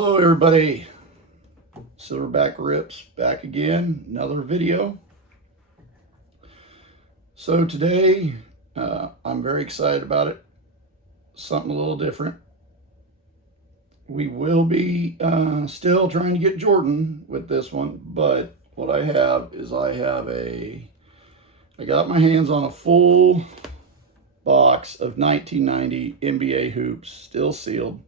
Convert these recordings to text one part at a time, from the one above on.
Hello everybody, Silverback Rips back again, another video. So today I'm very excited about it, something a little different. We will be still trying to get Jordan with this one, but what I have is I got my hands on a full box of 1990 NBA hoops, still sealed.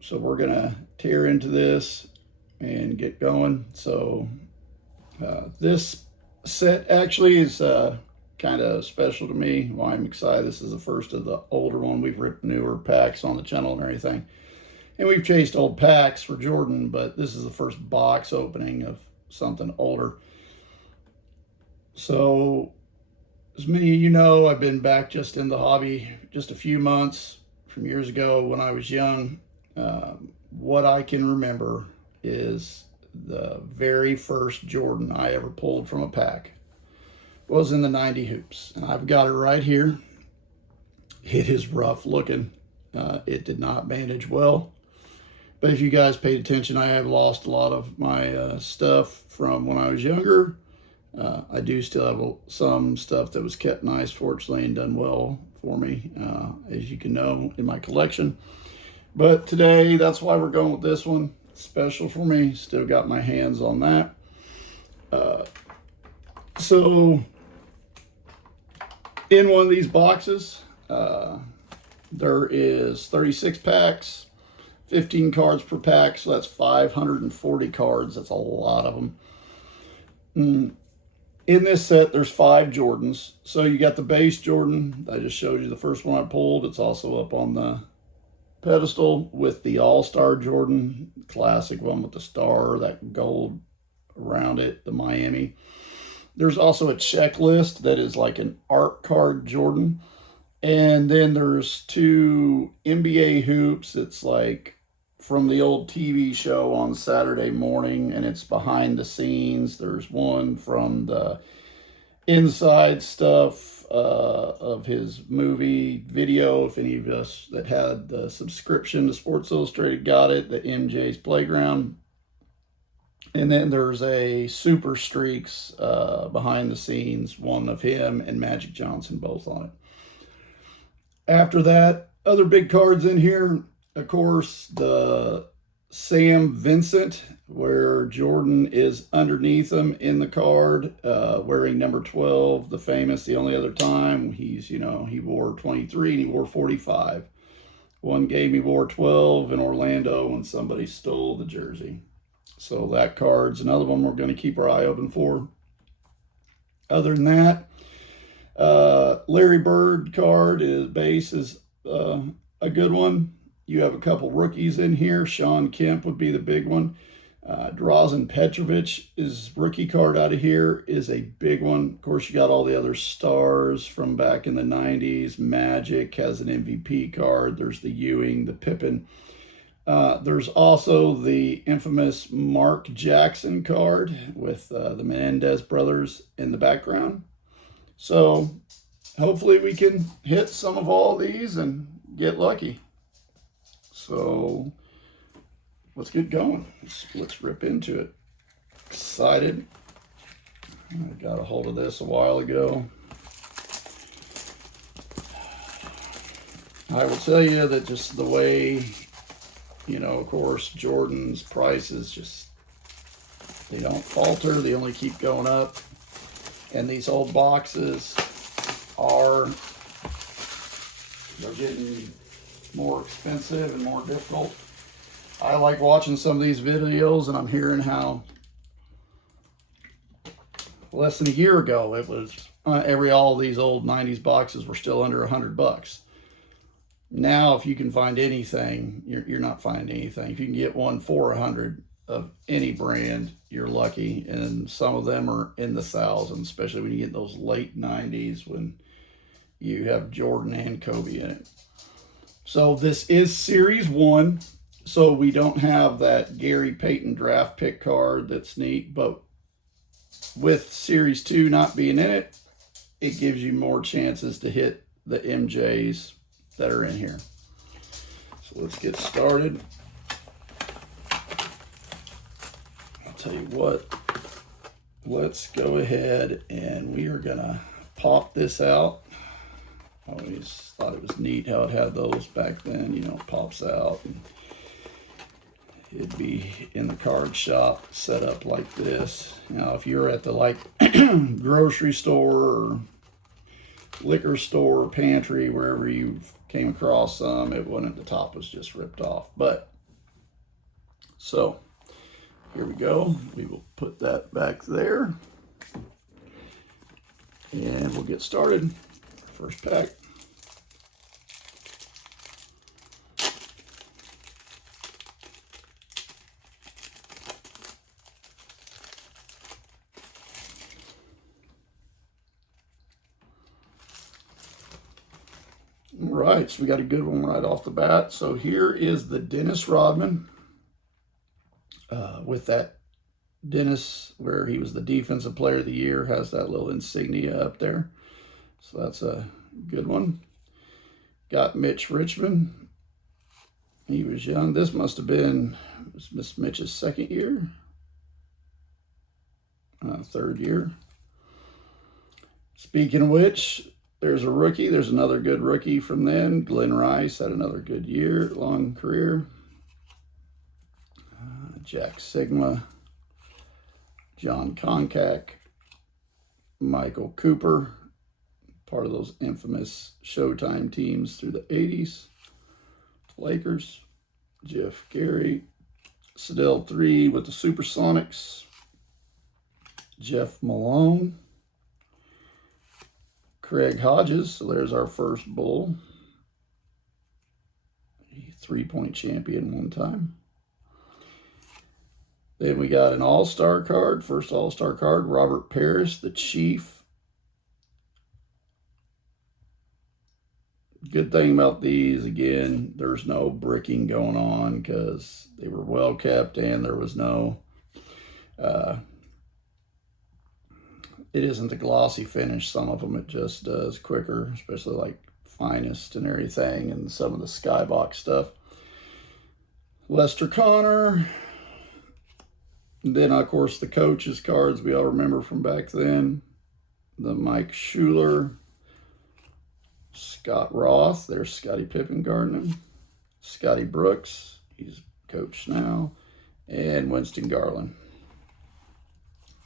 So we're gonna tear into this and get going. So this set actually is kind of special to me. Well, I'm excited. This is the first of the older one. We've ripped newer packs on the channel and everything, and we've chased old packs for Jordan, but this is the first box opening of something older. So as many of you know, I've been back just in the hobby just a few months from years ago when I was young. What I can remember is the very first Jordan I ever pulled from a pack was in the 90 hoops, and I've got it right here. It is rough looking. It did not bandage well, but if you guys paid attention, I have lost a lot of my stuff from when I was younger. I do still have some stuff that was kept nice, fortunately, and done well for me, as you can know, in my collection. But today, that's why we're going with this one. Special for me. Still got my hands on that. So, in one of these boxes, there is 36 packs, 15 cards per pack, so that's 540 cards. That's a lot of them. In this set, there's 5 Jordans. So you got the base Jordan. I just showed you the first one I pulled. It's also up on the pedestal with the All-Star Jordan, classic one with the star, that gold around it, the Miami. There's also a checklist that is like an art card Jordan. And then there's 2 NBA hoops. It's like from the old TV show on Saturday morning, and it's behind the scenes. There's one from the inside stuff of his movie video. If any of us that had the subscription to Sports Illustrated got it, the MJ's Playground. And then there's a Super Streaks behind the scenes, one of him and Magic Johnson both on it. After that, other big cards in here, of course, the Sam Vincent, where Jordan is underneath him in the card, wearing number 12, the famous, the only other time he's, he wore 23 and he wore 45. One game he wore 12 in Orlando when somebody stole the jersey. So that card's another one we're going to keep our eye open for. Other than that, Larry Bird card base is a good one. You have a couple rookies in here. Sean Kemp would be the big one. Drazen Petrovic, is rookie card out of here, is a big one. Of course, you got all the other stars from back in the 90s. Magic has an MVP card. There's the Ewing, the Pippen. There's also the infamous Mark Jackson card with the Menendez brothers in the background. So hopefully we can hit some of all these and get lucky. So let's get going. Let's rip into it. Excited. I got a hold of this a while ago. I will tell you that just the way, of course, Jordan's prices just, they don't falter. They only keep going up. And these old boxes they're getting more expensive and more difficult. I like watching some of these videos, and I'm hearing how less than a year ago it was all these old 90s boxes were still under $100. Now, if you can find anything, you're not finding anything. If you can get one for $100 of any brand, you're lucky, and some of them are in the thousands, especially when you get those late 90s when you have Jordan and Kobe in it. So this is Series 1, so we don't have that Gary Payton draft pick card. That's neat, but with Series 2 not being in it, it gives you more chances to hit the MJs that are in here. So let's get started. I'll tell you what, let's go ahead and we are gonna pop this out. I always thought it was neat how it had those back then, you know, it pops out. And it'd be in the card shop set up like this. Now, if you're at the like grocery store or liquor store, pantry, wherever you came across some, it wouldn't, the top was just ripped off. But, so, here we go. We will put that back there. And we'll get started. First pack. All right, so we got a good one right off the bat. So here is the Dennis Rodman with that Dennis, where he was the Defensive Player of the Year, has that little insignia up there. So that's a good one. Got Mitch Richmond. He was young. This must have been Miss Mitch's second year, third year. Speaking of which, there's a rookie. There's another good rookie from then. Glenn Rice had another good year, long career. Jack Sigma, John Koncak, Michael Cooper, part of those infamous Showtime teams through the 80s. Lakers, Jeff Gary, Sedell 3 with the Supersonics, Jeff Malone, Craig Hodges, so there's our first Bull, 3-point champion one time. Then we got an all-star card, first all-star card, Robert Parrish, the Chief. Good thing about these, again, there's no bricking going on because they were well kept and there was no, it isn't the glossy finish. Some of them it just does quicker, especially like Finest and everything and some of the Skybox stuff. Lester Connor. And then, of course, the coaches cards we all remember from back then. The Mike Schuler, Scott Roth, there's Scottie Pippen Gardner, Scotty Brooks, he's coach now, and Winston Garland.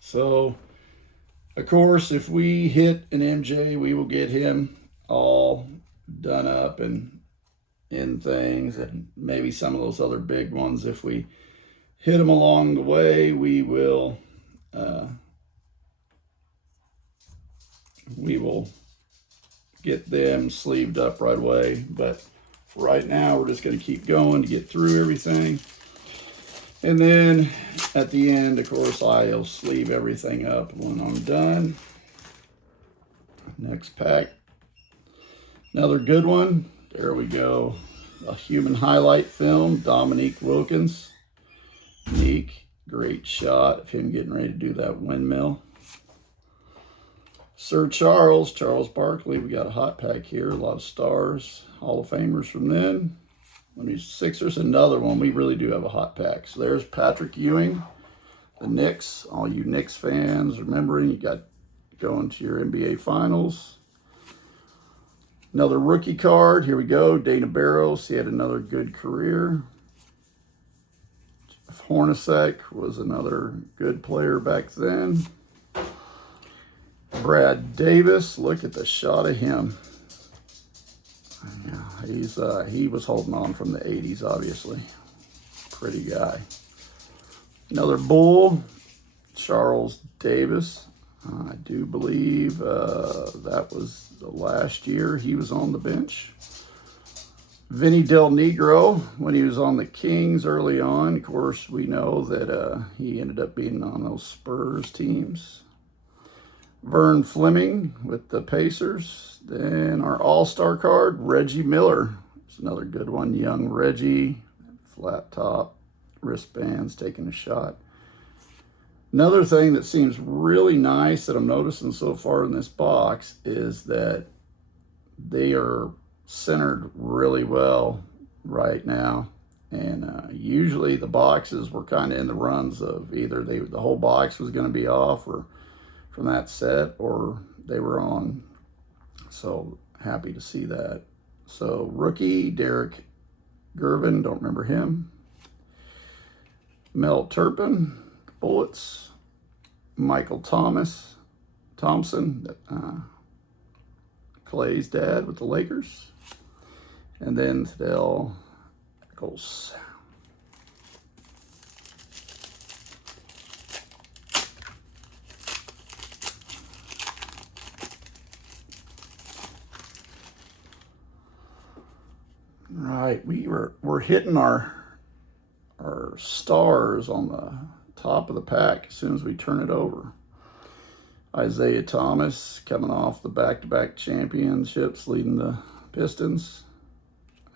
So, of course, if we hit an MJ, we will get him all done up and in things, and maybe some of those other big ones. If we hit them along the way, we will get them sleeved up right away. But for right now, we're just going to keep going to get through everything. And then at the end, of course, I'll sleeve everything up when I'm done. Next pack. Another good one. There we go. A human highlight film, Dominique Wilkins. Neek, great shot of him getting ready to do that windmill. Sir Charles Barkley, we got a hot pack here, a lot of stars, Hall of Famers from then. When he's Sixers, another one, we really do have a hot pack. So there's Patrick Ewing, the Knicks, all you Knicks fans, remembering you got going to your NBA Finals. Another rookie card, here we go, Dana Barros, he had another good career. Hornacek was another good player back then. Brad Davis, look at the shot of him. Yeah, he was holding on from the 80s, obviously. Pretty guy. Another Bull, Charles Davis. I do believe that was the last year he was on the bench. Vinny Del Negro, when he was on the Kings early on, of course, we know that he ended up being on those Spurs teams. Vern Fleming with the Pacers. Then our all-star card, Reggie Miller. It's another good one. Young Reggie, flat top, wristbands, taking a shot. Another thing that seems really nice that I'm noticing so far in this box is that they are centered really well right now. And usually the boxes were kind of in the runs of either the whole box was going to be off or from that set, or they were on. So happy to see that. So rookie, Derek Gervin, don't remember him. Mel Turpin, Bullets. Michael Thompson, Clay's dad with the Lakers. And then Tadell Eccles. Right, we're hitting our stars on the top of the pack as soon as we turn it over. Isaiah Thomas coming off the back-to-back championships, leading the Pistons.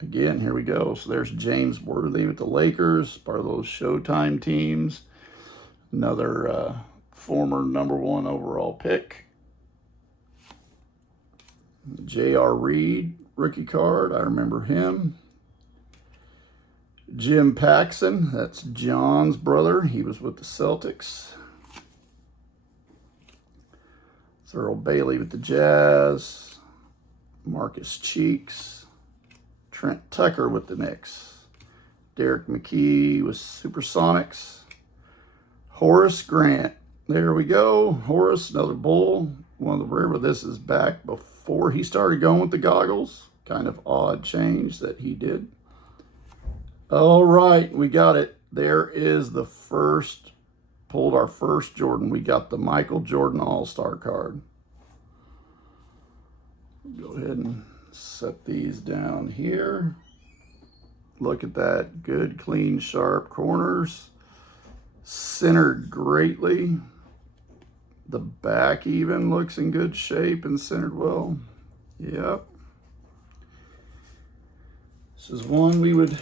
Again, here we go. So there's James Worthy with the Lakers, part of those Showtime teams. Another former #1 overall pick. J.R. Reed, rookie card. I remember him. Jim Paxson, that's John's brother. He was with the Celtics. Thurl Bailey with the Jazz. Marcus Cheeks. Trent Tucker with the Knicks. Derek McKee with Supersonics. Horace Grant. There we go. Horace, another Bull. One of the rare, but this is back before he started going with the goggles. Kind of odd change that he did. All right, we got it. There is the first, pulled our first Jordan. We got the Michael Jordan All-Star card. Go ahead and set these down here. Look at that. Good, clean, sharp corners. Centered greatly. The back even looks in good shape and centered well. Yep. This is one we would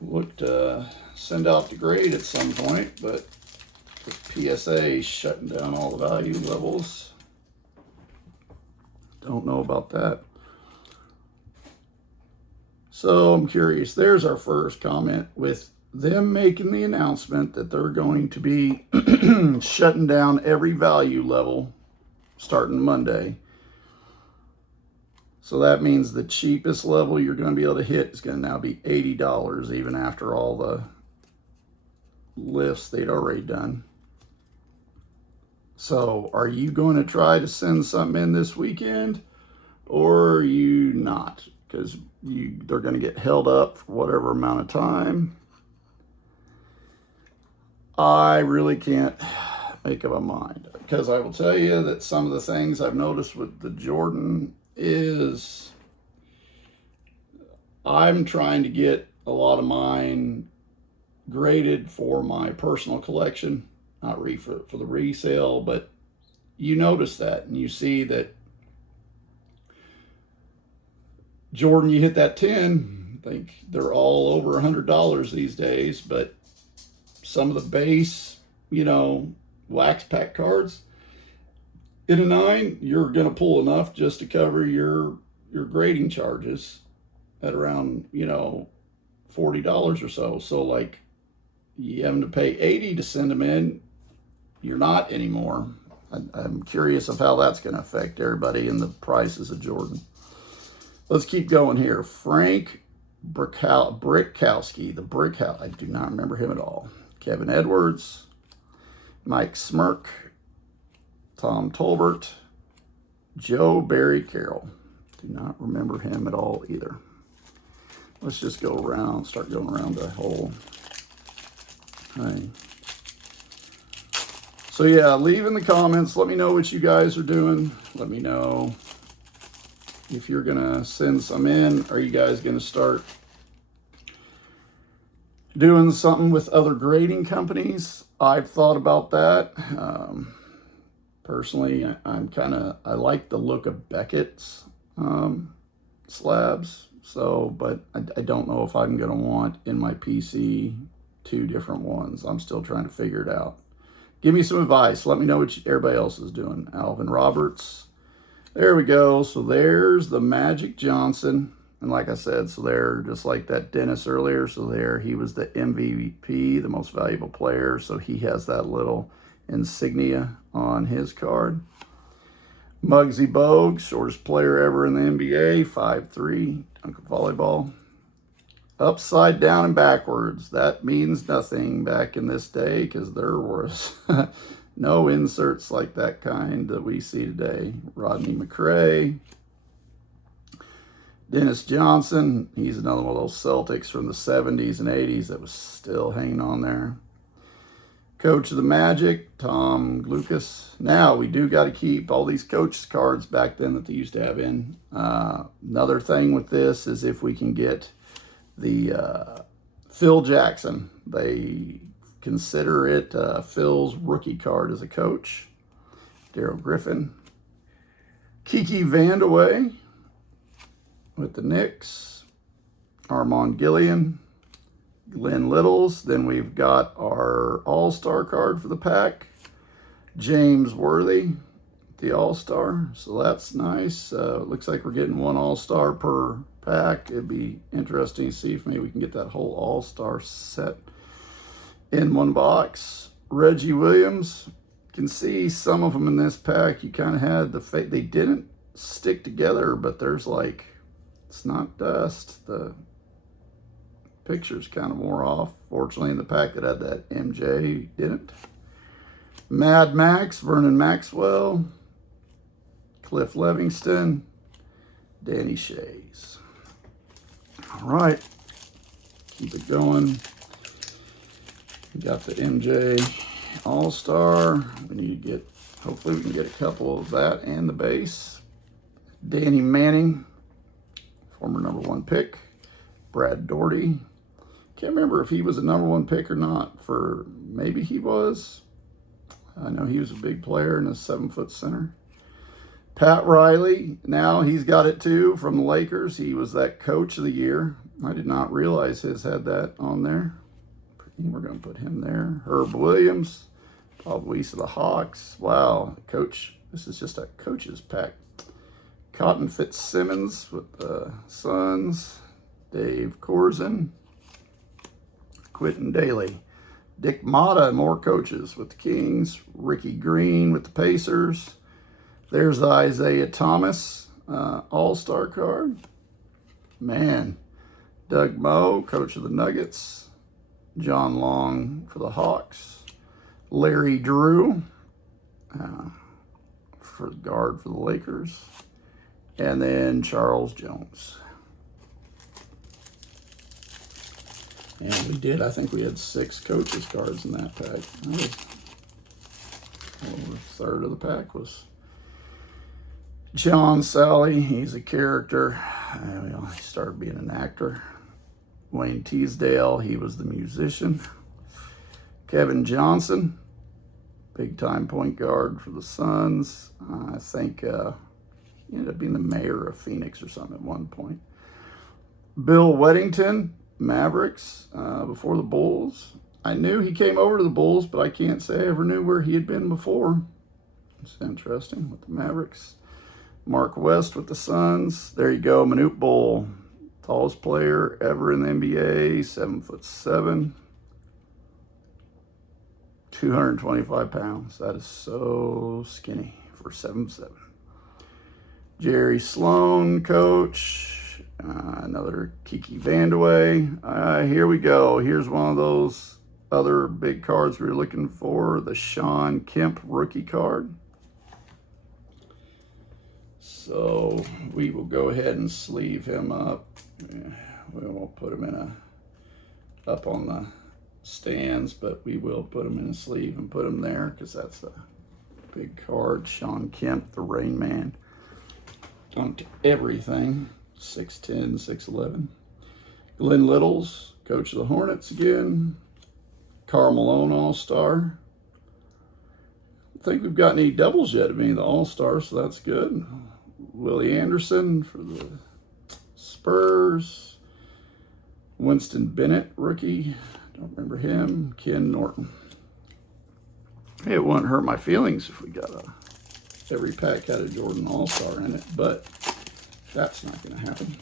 look to send out to grade at some point, but the PSA is shutting down all the value levels. Don't know about that. So I'm curious. There's our first comment with them making the announcement that they're going to be shutting down every value level starting Monday. So that means the cheapest level you're going to be able to hit is going to now be $80, even after all the lifts they'd already done. So are you going to try to send something in this weekend, or are you not? Because they're going to get held up for whatever amount of time. I really can't make up my mind, because I will tell you that some of the things I've noticed with the Jordan is I'm trying to get a lot of mine graded for my personal collection, not for the resale, but you notice that and you see that Jordan, you hit that 10, I think they're all over $100 these days, but some of the base, wax pack cards, in a 9, you're going to pull enough just to cover your grading charges at around, $40 or so. So like you having to pay $80 to send them in, you're not anymore. I'm curious of how that's going to affect everybody in the prices of Jordan. Let's keep going here. Frank Brickowski, the Brick House. I do not remember him at all. Kevin Edwards, Mike Smirk, Tom Tolbert, Joe Barry Carroll. Do not remember him at all either. Let's just go around, start going around the whole thing. So yeah, leave in the comments. Let me know what you guys are doing. Let me know if you're gonna send some in. Are you guys gonna start doing something with other grading companies? I've thought about that. Personally, I like the look of Beckett's slabs. So, but I don't know if I'm gonna want in my PC 2 different ones. I'm still trying to figure it out. Give me some advice. Let me know what everybody else is doing. Alvin Roberts, There we go. So there's the Magic Johnson. And like I said, so there, just like that Dennis earlier, so there he was the MVP, the most valuable player. So he has that little insignia on his card. Muggsy Bogues, shortest player ever in the NBA, 5'3", dunk of volleyball. Upside down and backwards. That means nothing back in this day because there was no inserts like that kind that we see today. Rodney McRae. Dennis Johnson, he's another one of those Celtics from the 70s and 80s that was still hanging on there. Coach of the Magic, Tom Lucas. Now, we do got to keep all these coaches' cards back then that they used to have in. Another thing with this is if we can get the Phil Jackson. They consider it Phil's rookie card as a coach. Daryl Griffin. Kiki Vandeweghe with the Knicks. Armand Gillian. Glenn Littles. Then we've got our All-Star card for the pack. James Worthy, the All-Star. So that's nice. Looks like we're getting one All-Star per pack. It'd be interesting to see if maybe we can get that whole All-Star set in one box. Reggie Williams. You can see some of them in this pack. You kind of had the fate. They didn't stick together, but there's like, it's not dust. The picture's kind of more off. Fortunately, in the pack that had that MJ didn't. Mad Max, Vernon Maxwell, Cliff Livingston, Danny Shays. All right, keep it going. We got the MJ All-Star. We need to get, hopefully we can get a couple of that and the base. Danny Manning, former #1 pick. Brad Daugherty. Can't remember if he was a #1 pick or not. For maybe he was. I know he was a big player and a 7-foot center. Pat Riley, now he's got it too from the Lakers. He was that coach of the year. I did not realize his had that on there. We're going to put him there. Herb Williams, Bob Weiss of the Hawks. Wow, coach. This is just a coach's pack. Cotton Fitzsimmons with the Suns. Dave Corzin. Quentin Daly. Dick Motta, more coaches with the Kings. Ricky Green with the Pacers. There's the Isaiah Thomas All-Star card. Man. Doug Moe, coach of the Nuggets. John Long for the Hawks. Larry Drew for the guard for the Lakers. And then Charles Jones. And we did, I think we had 6 coaches cards in that pack. That was, over a third of the pack was John Sally. He's a character. He started being an actor. Wayne Teasdale, he was the musician. Kevin Johnson, big-time point guard for the Suns. I think he ended up being the mayor of Phoenix or something at one point. Bill Weddington, Mavericks, before the Bulls. I knew he came over to the Bulls, but I can't say I ever knew where he had been before. It's interesting with the Mavericks. Mark West with the Suns. There you go, Manute Bol. Tallest player ever in the NBA, 7'7", 225 pounds. That is so skinny for 7'7". Jerry Sloan, coach. Another Kiki Vandeweghe. Here we go. Here's one of those other big cards we were looking for, the Shawn Kemp rookie card. So we will go ahead and sleeve him up. We won't put him in up on the stands, but we will put him in a sleeve and put him there because that's a big card. Shawn Kemp, the Rain Man. Dunked everything. 6'10", 6'11". Glenn Littles, coach of the Hornets again. Karl Malone, All-Star. I think we've got any doubles yet of any of the All-Stars, so that's good. Willie Anderson for the Spurs. Winston Bennett, rookie. Don't remember him. Ken Norton. It wouldn't hurt my feelings if we got a every pack had a Jordan All-Star in it, but that's not going to happen.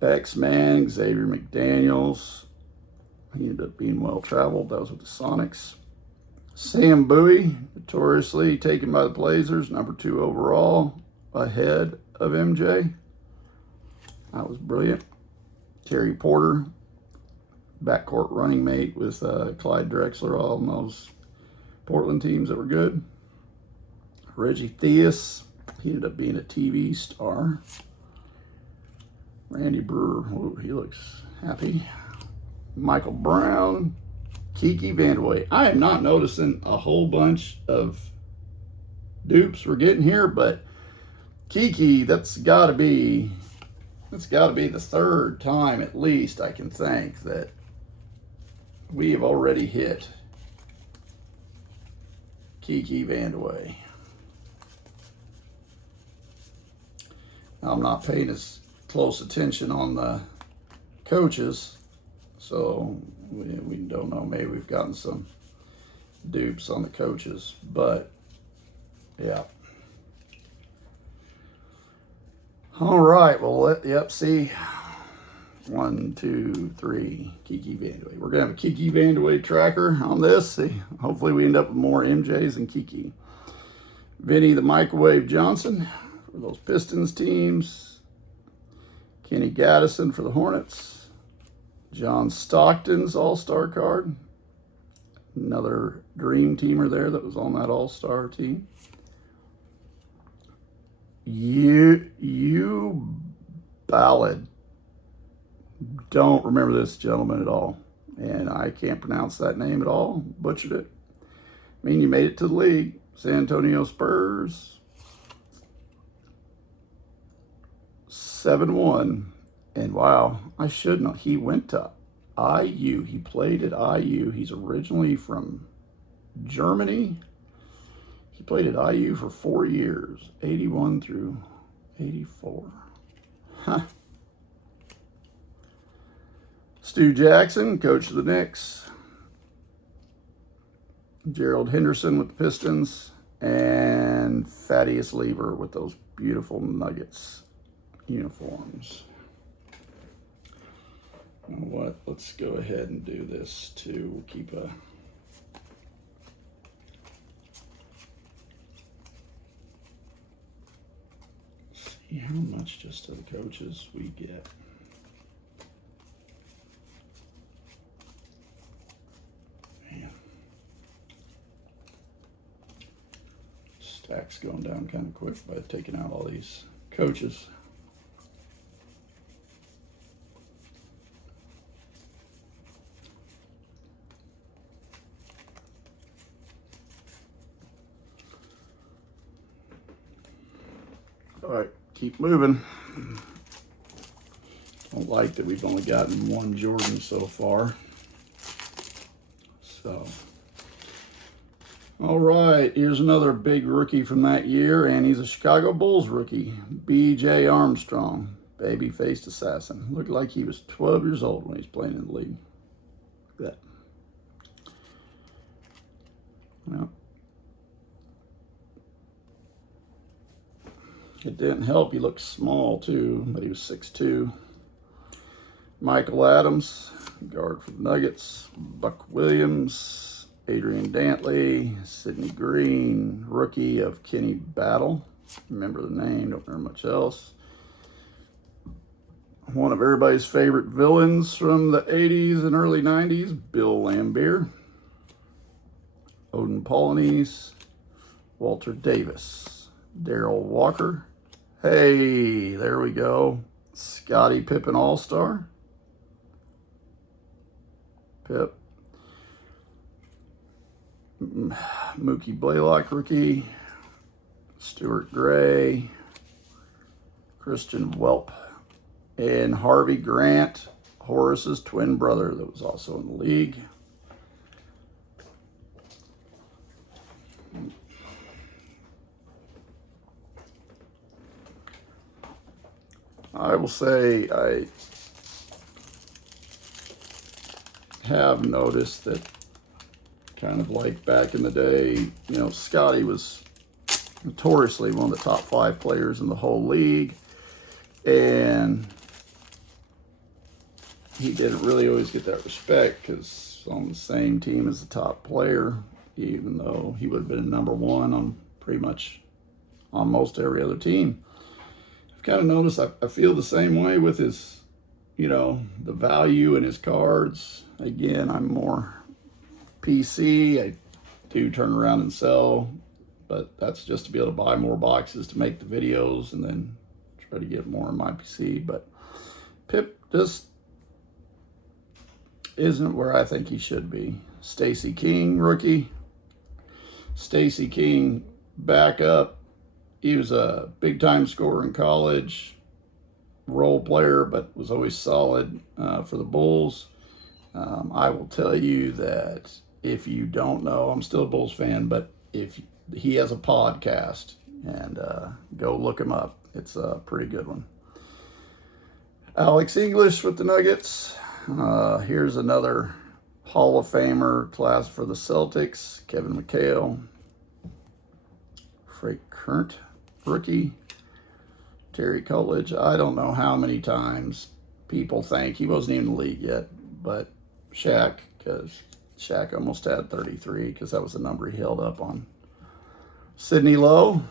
X-Man, Xavier McDaniels. He ended up being well-traveled. That was with the Sonics. Sam Bowie, notoriously taken by the Blazers, #2 overall, ahead of MJ. That was brilliant. Terry Porter, backcourt running mate with Clyde Drexler, all in those Portland teams that were good. Reggie Theus, he ended up being a TV star. Randy Brewer, oh, he looks happy. Michael Brown, Kiki Vandeweghe. I am not noticing a whole bunch of dupes we're getting here, but Kiki, that's got to be the third time at least I can think that we have already hit Kiki Vandeweghe. I'm not paying as close attention on the coaches, so we don't know. Maybe we've gotten some dupes on the coaches, but yeah. All right, well, yep, see, 1, 2, 3, Kiki Vandeweghe. We're gonna have a Kiki Vandeweghe tracker on this. See, hopefully we end up with more MJs than Kiki. Vinny the Microwave Johnson for those Pistons teams. Kenny Gaddison for the Hornets. John Stockton's All-Star card. Another dream teamer there that was on that All-Star team. You Ballad. Don't remember this gentleman at all. And I can't pronounce that name at all. Butchered it. I mean, you made it to the league. San Antonio Spurs. 7-1. And wow, I should know. He went to IU. He played at IU. He's originally from Germany. He played at IU for 4 years, 81 through 84. Huh. Stu Jackson, coach of the Knicks. Gerald Henderson with the Pistons. And Thaddeus Lever with those beautiful Nuggets uniforms. You know what? Let's go ahead and do this too. We'll keep a see how much just of the coaches we get. Man. Stack's going down kind of quick by taking out all these coaches. All right, keep moving. Don't like that we've only gotten one Jordan so far. So, all right, here's another big rookie from that year, and he's a Chicago Bulls rookie, B.J. Armstrong, baby-faced assassin. Looked like he was 12 years old when he was playing in the league. Look at that. Well, it didn't help. He looked small too, but he was 6'2". Michael Adams, guard for the Nuggets. Buck Williams, Adrian Dantley, Sidney Green, rookie of Kenny Battle. Remember the name, don't remember much else. One of everybody's favorite villains from the 80s and early 90s, Bill Laimbeer. Odin Polynice, Walter Davis, Darrell Walker. Hey, there we go. Scottie Pippen All-Star. Pip. Mookie Blaylock rookie. Stuart Gray. Christian Welp. And Harvey Grant, Horace's twin brother that was also in the league. I will say I have noticed that Kind of like back in the day, you know, Scotty was notoriously one of the top 5 players in the whole league. And he didn't really always get that respect because on the same team as the top player, even though he would have been number 1 on pretty much on most every other team. I've kind of noticed I feel the same way with his, you know, the value in his cards. Again, I'm more PC. I do turn around and sell, but that's just to be able to buy more boxes to make the videos and then try to get more in my PC. But Pip just isn't where I think he should be. Stacey King, rookie. Stacey King, back up. He was a big-time scorer in college, role player, but was always solid for the Bulls. I will tell you that if you don't know, I'm still a Bulls fan, but if he has a podcast, and go look him up. It's a pretty good one. Alex English with the Nuggets. Here's another Hall of Famer class for the Celtics. Kevin McHale. Frank Current, rookie. Terry Coolidge. I don't know how many times people think he wasn't even in the league yet, but Shaq, because Shaq almost had 33 because that was the number he held up on Sidney Lowe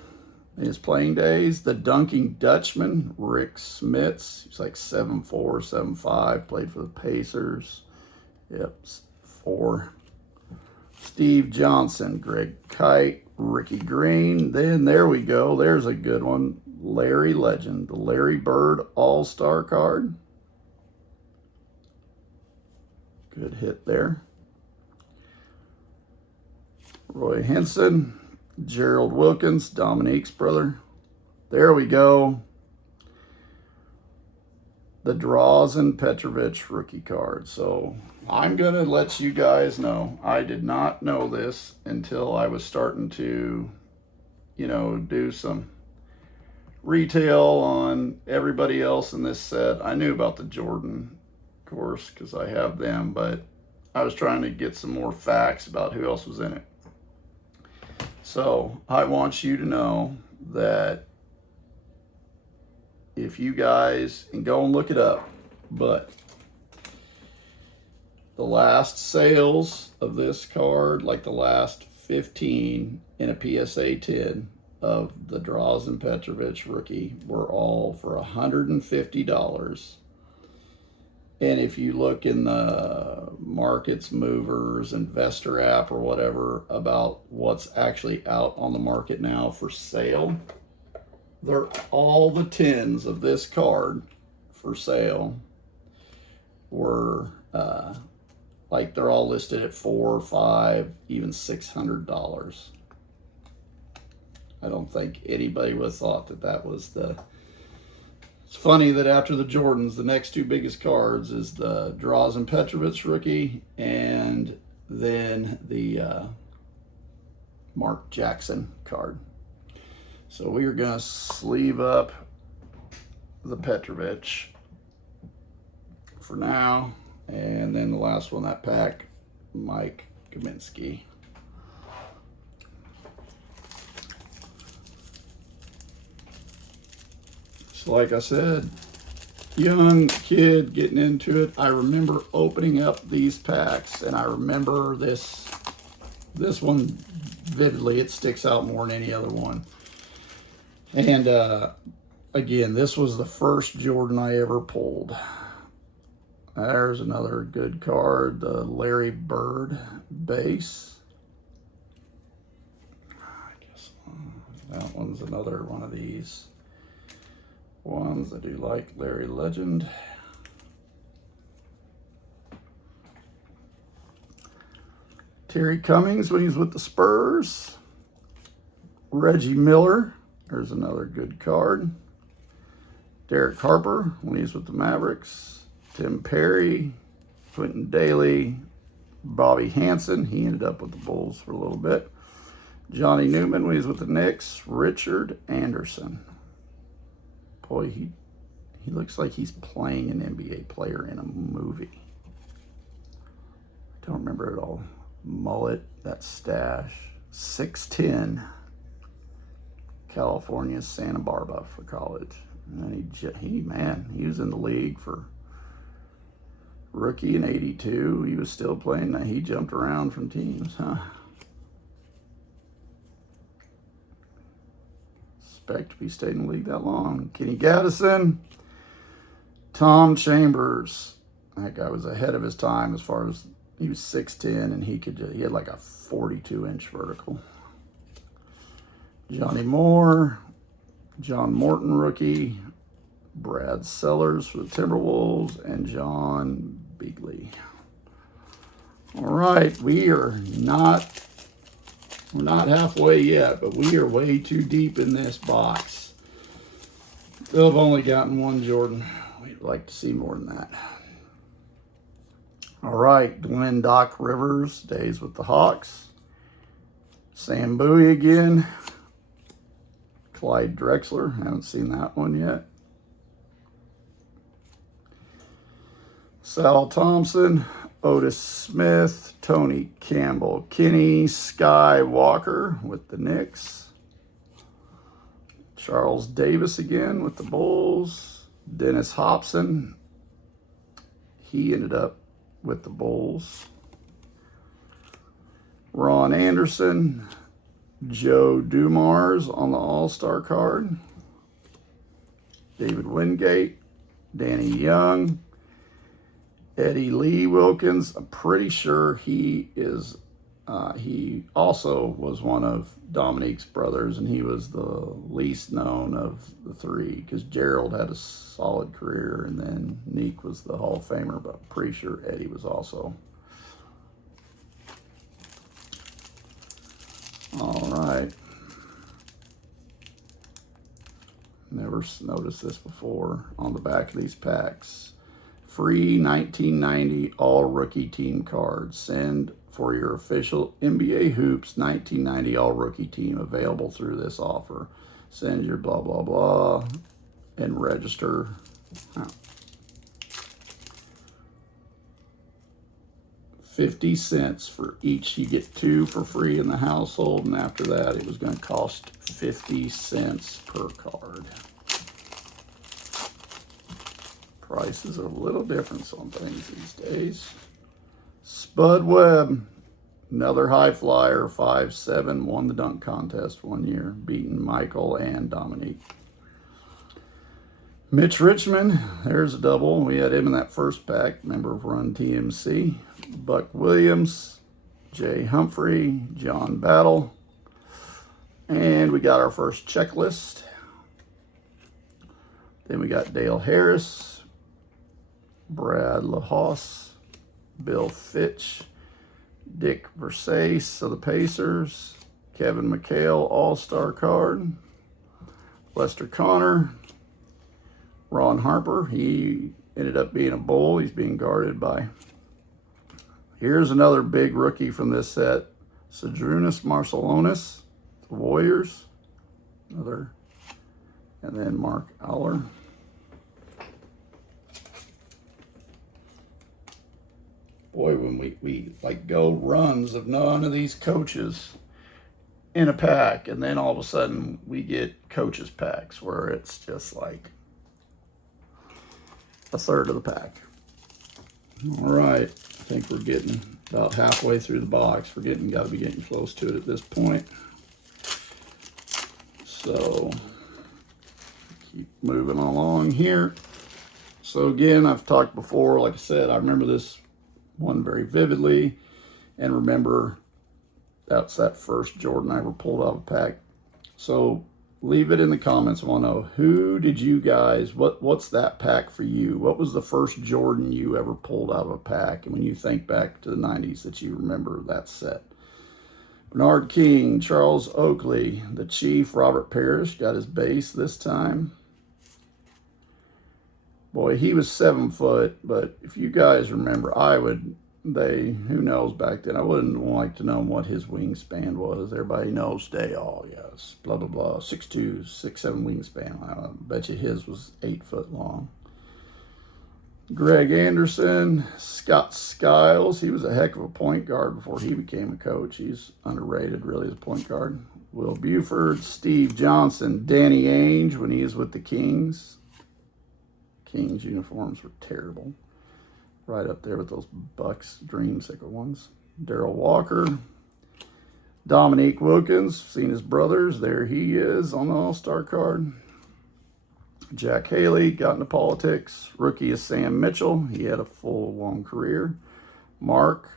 in his playing days. The Dunking Dutchman, Rick Smits. He's like 7'4", 7'5", played for the Pacers. Yep, 4. Steve Johnson, Greg Kite, Ricky Green. Then there we go. There's a good one. Larry Legend, the Larry Bird All-Star card. Good hit there. Roy Henson, Gerald Wilkins, Dominique's brother. There we go. The Drazen Petrovic rookie card. So I'm going to let you guys know, I did not know this until I was starting to, you know, do some retail on everybody else in this set. I knew about the Jordan, of course, because I have them, but I was trying to get some more facts about who else was in it. So I want you to know that if you guys, and go and look it up, but the last sales of this card, like the last 15 in a PSA 10 of the Drazen Petrovic rookie, were all for $150. And if you look in the Markets Movers Investor app or whatever about what's actually out on the market now for sale, they're all the 10s of this card for sale were like they're all listed at $400, $500, even $600. I don't think anybody would have thought that that was the... It's funny that after the Jordans, the next 2 biggest cards is the Drazen Petrovic rookie and then the Mark Jackson card. So we are going to sleeve up the Petrovic for now. And then the last one, that pack, Mike Kaminsky. So like I said, young kid getting into it. I remember opening up these packs, and I remember this one vividly. It sticks out more than any other one. And again, this was the first Jordan I ever pulled. There's another good card, the Larry Bird base. I guess that one's another one of these ones I do like, Larry Legend. Terry Cummings when he's with the Spurs. Reggie Miller, there's another good card. Derek Harper when he's with the Mavericks. Tim Perry, Quentin Daly, Bobby Hansen. He ended up with the Bulls for a little bit. Johnny Newman when he's with the Knicks. Richard Anderson. Boy, he looks like he's playing an NBA player in a movie. I don't remember it all. mullet, that stash. 6'10", California, Santa Barbara for college. And he was in the league for rookie in 82. He was still playing. He jumped around from teams, huh? Expect if he stayed in the league that long. Kenny Gattison, Tom Chambers. That guy was ahead of his time as far as he was 6'10", and he had like a 42-inch vertical. Johnny Moore, John Morton rookie, Brad Sellers for the Timberwolves, and John Beagley. All right, we're not halfway yet, but we are way too deep in this box. Still have only gotten one Jordan. We'd like to see more than that. All right, Glenn Doc Rivers, days with the Hawks. Sam Bowie again. Clyde Drexler, haven't seen that one yet. Sal Thompson, Otis Smith, Tony Campbell, Kenny Skywalker with the Knicks. Charles Davis again with the Bulls. Dennis Hobson, he ended up with the Bulls. Ron Anderson, Joe Dumars on the All-Star card. David Wingate, Danny Young, Eddie Lee Wilkins. I'm pretty sure he also was one of Dominique's brothers, and he was the least known of the three because Gerald had a solid career, and then Neek was the Hall of Famer, but I'm pretty sure Eddie was also. All right. Never noticed this before on the back of these packs. Free 1990 All Rookie Team cards. Send for your official NBA Hoops 1990 All Rookie Team available through this offer. Send your blah, blah, blah and register. Oh. 50 cents for each. You get two for free in the household, and after that it was going to cost 50 cents per card. Prices are a little different on things these days. Spud Webb, another high flyer, 5'7", won the dunk contest one year, beating Michael and Dominique. Mitch Richmond, there's a double. We had him in that first pack, member of Run TMC. Buck Williams, Jay Humphrey, John Battle. And we got our first checklist. Then we got Dale Harris, Brad LaHosse, Bill Fitch, Dick Versace of the Pacers, Kevin McHale All-Star card, Lester Connor, Ron Harper. He ended up being a Bull. He's being guarded by. Here's another big rookie from this set, Zydrunas Marciulionis, the Warriors. Another, and then Mark Aller. Boy, when we like go runs of none of these coaches in a pack, and then all of a sudden we get coaches packs where it's just like a third of the pack. All right, I think we're getting about halfway through the box. Got to be getting close to it at this point. So keep moving along here. So again, I've talked before, like I said, I remember this one very vividly, and remember that's that first Jordan I ever pulled out of a pack. So leave it in the comments. I want to know, who did you guys, what's that pack for you? What was the first Jordan you ever pulled out of a pack? And when you think back to the 90s that you remember that set. Bernard King, Charles Oakley, the Chief, Robert Parrish, got his base this time. Boy, he was 7 foot, but if you guys remember, who knows back then, I wouldn't like to know what his wingspan was. Everybody knows yes, blah, blah, blah, 6'2", 6'7" wingspan. I bet you his was 8 foot long. Greg Anderson, Scott Skiles. He was a heck of a point guard before he became a coach. He's underrated, really, as a point guard. Will Buford, Steve Johnson, Danny Ainge when he was with the Kings. Kings uniforms were terrible. Right up there with those Bucks Dreamsicle ones. Darrell Walker, Dominique Wilkins, seen his brothers. There he is on the All-Star card. Jack Haley got into politics. Rookie is Sam Mitchell. He had a full, long career. Mark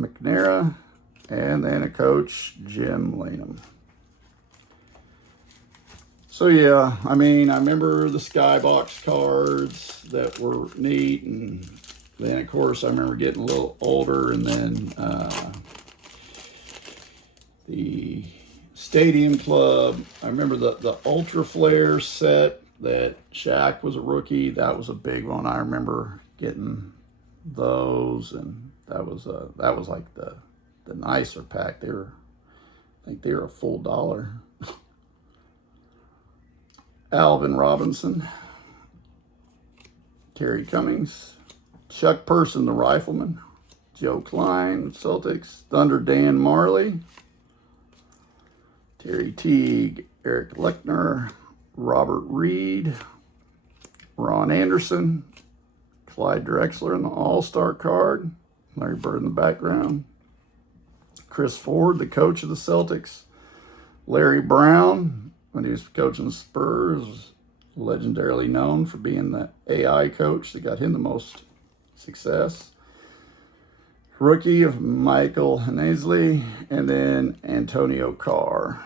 McNair, and then a coach, Jim Lanham. So yeah, I mean, I remember the Skybox cards that were neat, and then of course I remember getting a little older, and then the Stadium Club. I remember the Ultra Flare set that Shaq was a rookie. That was a big one. I remember getting those, and that was like the nicer pack. I think they were a full $1. Alvin Robinson, Terry Cummings, Chuck Person, the Rifleman, Joe Klein, Celtics, Thunder Dan Marley, Terry Teague, Eric Lechner, Robert Reed, Ron Anderson, Clyde Drexler in the All-Star card, Larry Bird in the background, Chris Ford, the coach of the Celtics, Larry Brown, when he was coaching the Spurs, was legendarily known for being the AI coach that got him the most success. Rookie of Michael Haisley, and then Antonio Carr.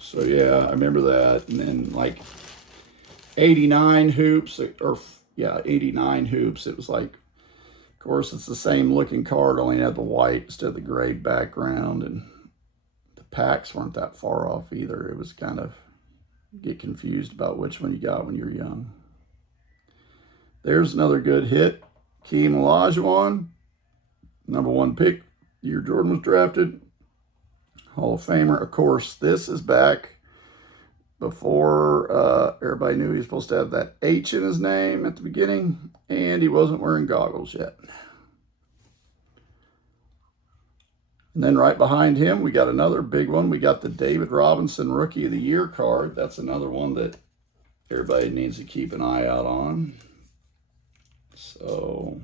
So yeah, I remember that. And then like 89 hoops, 89 hoops. It was like, of course, it's the same looking card, only had the white instead of the gray background, and the packs weren't that far off either. It was kind of, get confused about which one you got when you were young. There's another good hit. Keem Olajuwon, #1 pick, year Jordan was drafted. Hall of Famer. Of course, this is back before everybody knew he was supposed to have that H in his name at the beginning, and he wasn't wearing goggles yet. And then right behind him, we got another big one. We got the David Robinson Rookie of the Year card. That's another one that everybody needs to keep an eye out on. So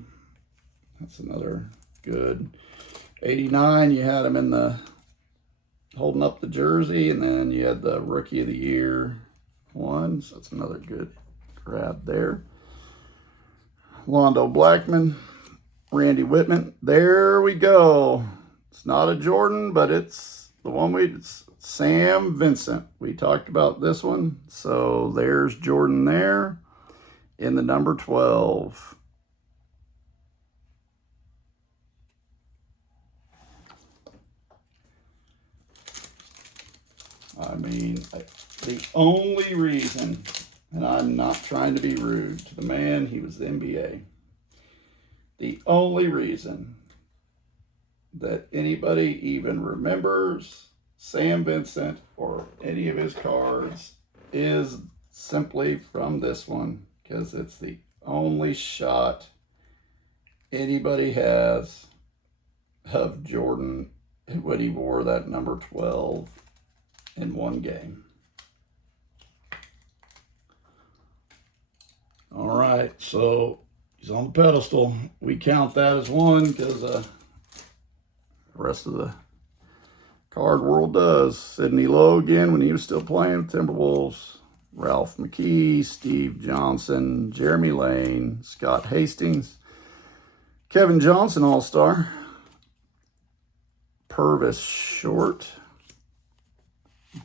that's another good. 89, you had him in the holding up the jersey, and then you had the Rookie of the Year one, so that's another good grab there. Londo Blackman, Randy Whitman. There we go. It's not a Jordan, but it's the one it's Sam Vincent. We talked about this one, so there's Jordan there in the number 12. I mean, the only reason, and I'm not trying to be rude to the man, he was the NBA. The only reason that anybody even remembers Sam Vincent or any of his cards is simply from this one, because it's the only shot anybody has of Jordan when he wore that number 12 in one game. All right, so he's on the pedestal. We count that as one because the rest of the card world does. Sidney Lowe again when he was still playing with Timberwolves. Ralph McKee, Steve Johnson, Jeremy Lane, Scott Hastings, Kevin Johnson All-Star, Purvis Short,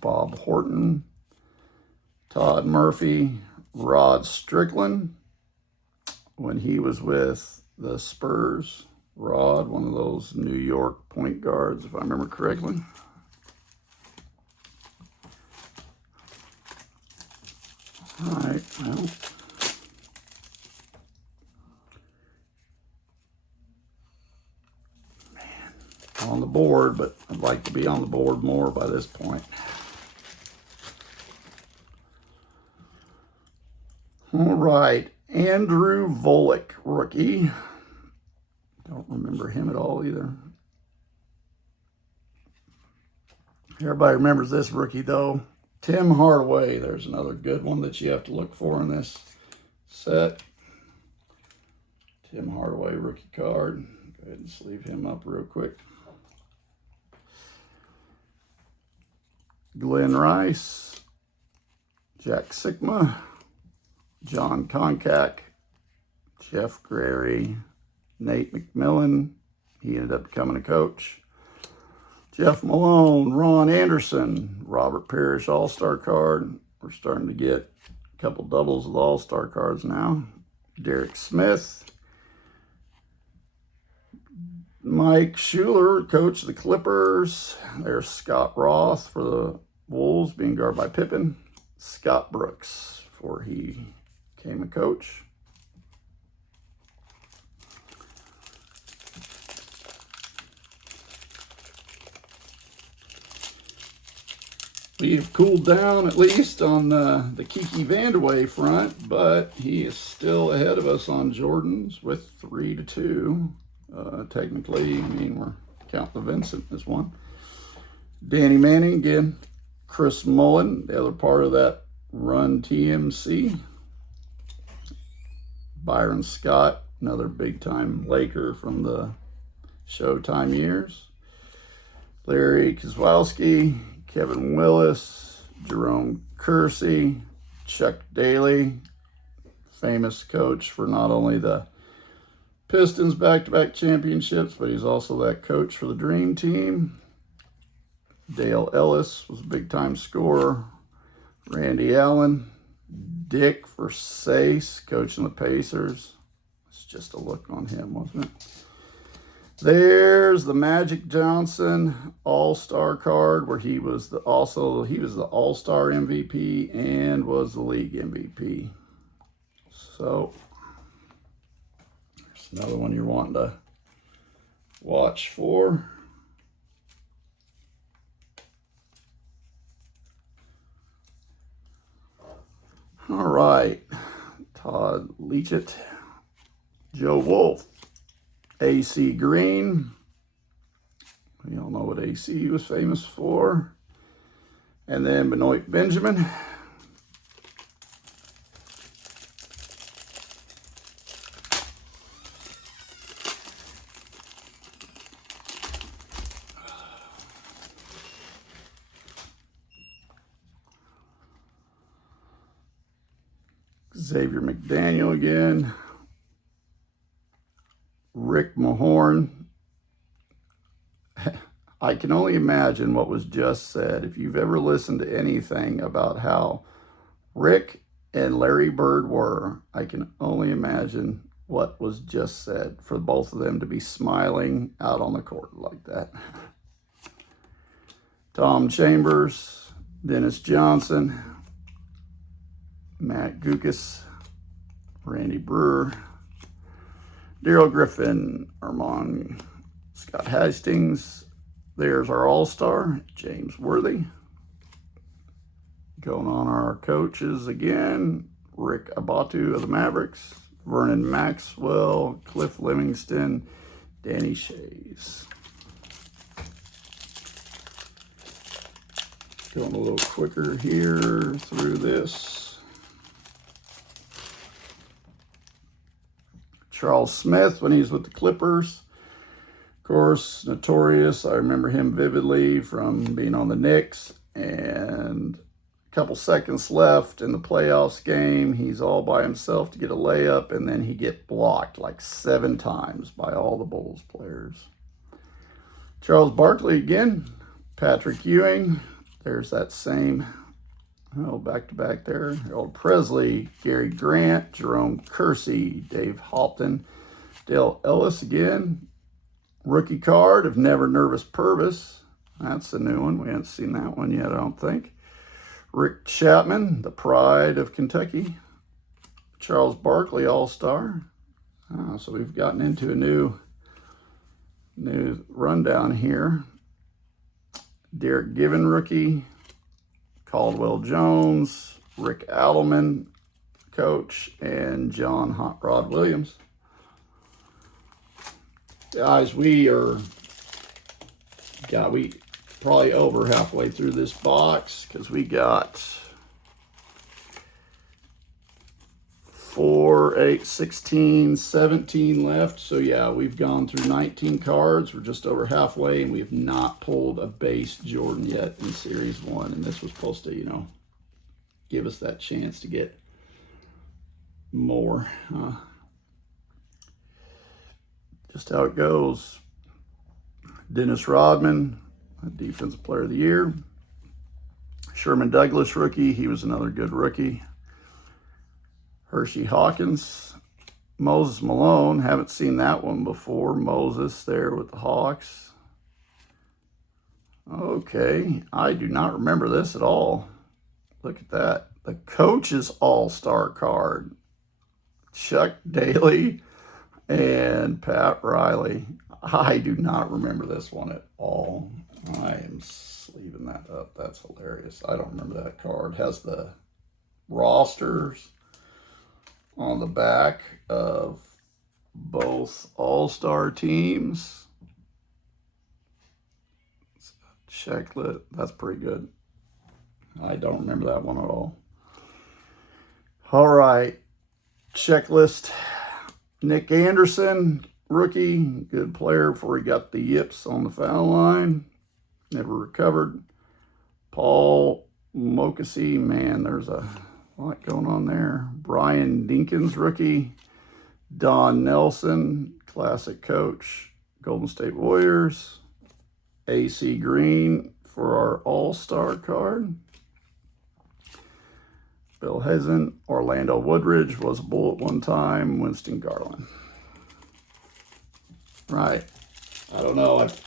Bob Horton, Todd Murphy, Rod Strickland when he was with the Spurs. Rod, one of those New York point guards, if I remember correctly. All right, well, board, but I'd like to be on the board more by this point. All right, Andrew Volek, rookie. Don't remember him at all either. Everybody remembers this rookie, though. Tim Hardaway. There's another good one that you have to look for in this set. Tim Hardaway rookie card. Go ahead and sleeve him up real quick. Glenn Rice. Jack Sikma. John Koncak. Jeff Grary. Nate McMillan. He ended up becoming a coach. Jeff Malone, Ron Anderson, Robert Parrish All-Star card. We're starting to get a couple doubles of the All-Star cards now. Derek Smith. Mike Schuler, coach of the Clippers. There's Scott Roth for the Wolves, being guarded by Pippen. Scott Brooks, before he became a coach. We've cooled down, at least on the Kiki Vandeweghe front, but he is still ahead of us on Jordans with 3-2. Technically, I mean, we're counting the Vincent as one. Danny Manning, again. Chris Mullin, the other part of that Run TMC. Byron Scott, another big-time Laker from the Showtime years. Larry Kozlowski, Kevin Willis, Jerome Kersey, Chuck Daly, famous coach for not only the Pistons back-to-back championships, but he's also that coach for the Dream Team. Dale Ellis was a big-time scorer. Randy Allen. Dick Versace, coaching the Pacers. It's just a look on him, wasn't it? There's the Magic Johnson All-Star card, where he was the All-Star MVP and was the league MVP. So there's another one you're wanting to watch for. All right, Todd Leachett, Joe Wolf, AC Green. We all know what AC was famous for. And then Benoit Benjamin. Xavier McDaniel again. Rick Mahorn. I can only imagine what was just said. If you've ever listened to anything about how Rick and Larry Bird were, I can only imagine what was just said for both of them to be smiling out on the court like that. Tom Chambers, Dennis Johnson, Matt Gukas, Randy Brewer, Daryl Griffin, Armand Scott Hastings. There's our All-Star, James Worthy. Going on our coaches again, Rick Abatu of the Mavericks, Vernon Maxwell, Cliff Livingston, Danny Shays. Going a little quicker here through this. Charles Smith, when he's with the Clippers. Of course, notorious. I remember him vividly from being on the Knicks. And a couple seconds left in the playoffs game. He's all by himself to get a layup, and then he get blocked like 7 times by all the Bulls players. Charles Barkley again. Patrick Ewing. There's that same back-to-back there. Harold Presley, Gary Grant, Jerome Kersey, Dave Halton, Dale Ellis again. Rookie card of Never Nervous Purvis. That's a new one. We haven't seen that one yet, I don't think. Rick Chapman, the pride of Kentucky. Charles Barkley, All-Star. So we've gotten into a new New rundown here. Derek Given rookie, Caldwell Jones, Rick Adelman, coach, and John Hot Rod Williams. Guys, we probably over halfway through this box because we got 4, 8, 16, 17 left. So yeah, we've gone through 19 cards. We're just over halfway, and we have not pulled a base Jordan yet in Series 1. And this was supposed to, you know, give us that chance to get more. Just how it goes. Dennis Rodman, Defensive Player of the Year. Sherman Douglas rookie. He was another good rookie. Hershey Hawkins, Moses Malone, haven't seen that one before. Moses there with the Hawks. Okay, I do not remember this at all. Look at that. The Coach's All-Star card. Chuck Daly and Pat Riley. I do not remember this one at all. I am leaving that up. That's hilarious. I don't remember that card. It has the rosters on the back of both all-star teams. Checklist, that's pretty good. I don't remember that one at all. All right, checklist. Nick Anderson, rookie, good player before he got the yips on the foul line. Never recovered. Paul Mokasi, man, there's a lot going on there. Brian Dinkins, rookie. Don Nelson, classic coach, Golden State Warriors. AC Green for our All-Star card. Bill Hezon, Orlando Woodridge was a Bull at one time. Winston Garland. Right. I don't know. I've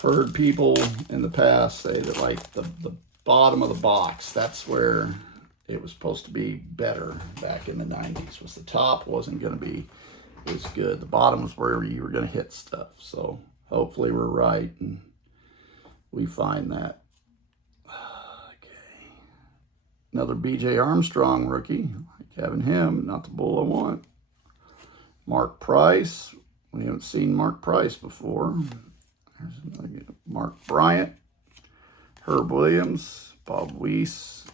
heard people in the past say that, like, the bottom of the box, that's where it was supposed to be better back in the 90s. Was the top wasn't going to be as good. The bottom was where you were going to hit stuff. So hopefully we're right and we find that. Okay. Another B.J. Armstrong rookie. Like having him, not the Bull I want. Mark Price. We haven't seen Mark Price before. There's another Mark Bryant. Herb Williams. Bob Weiss.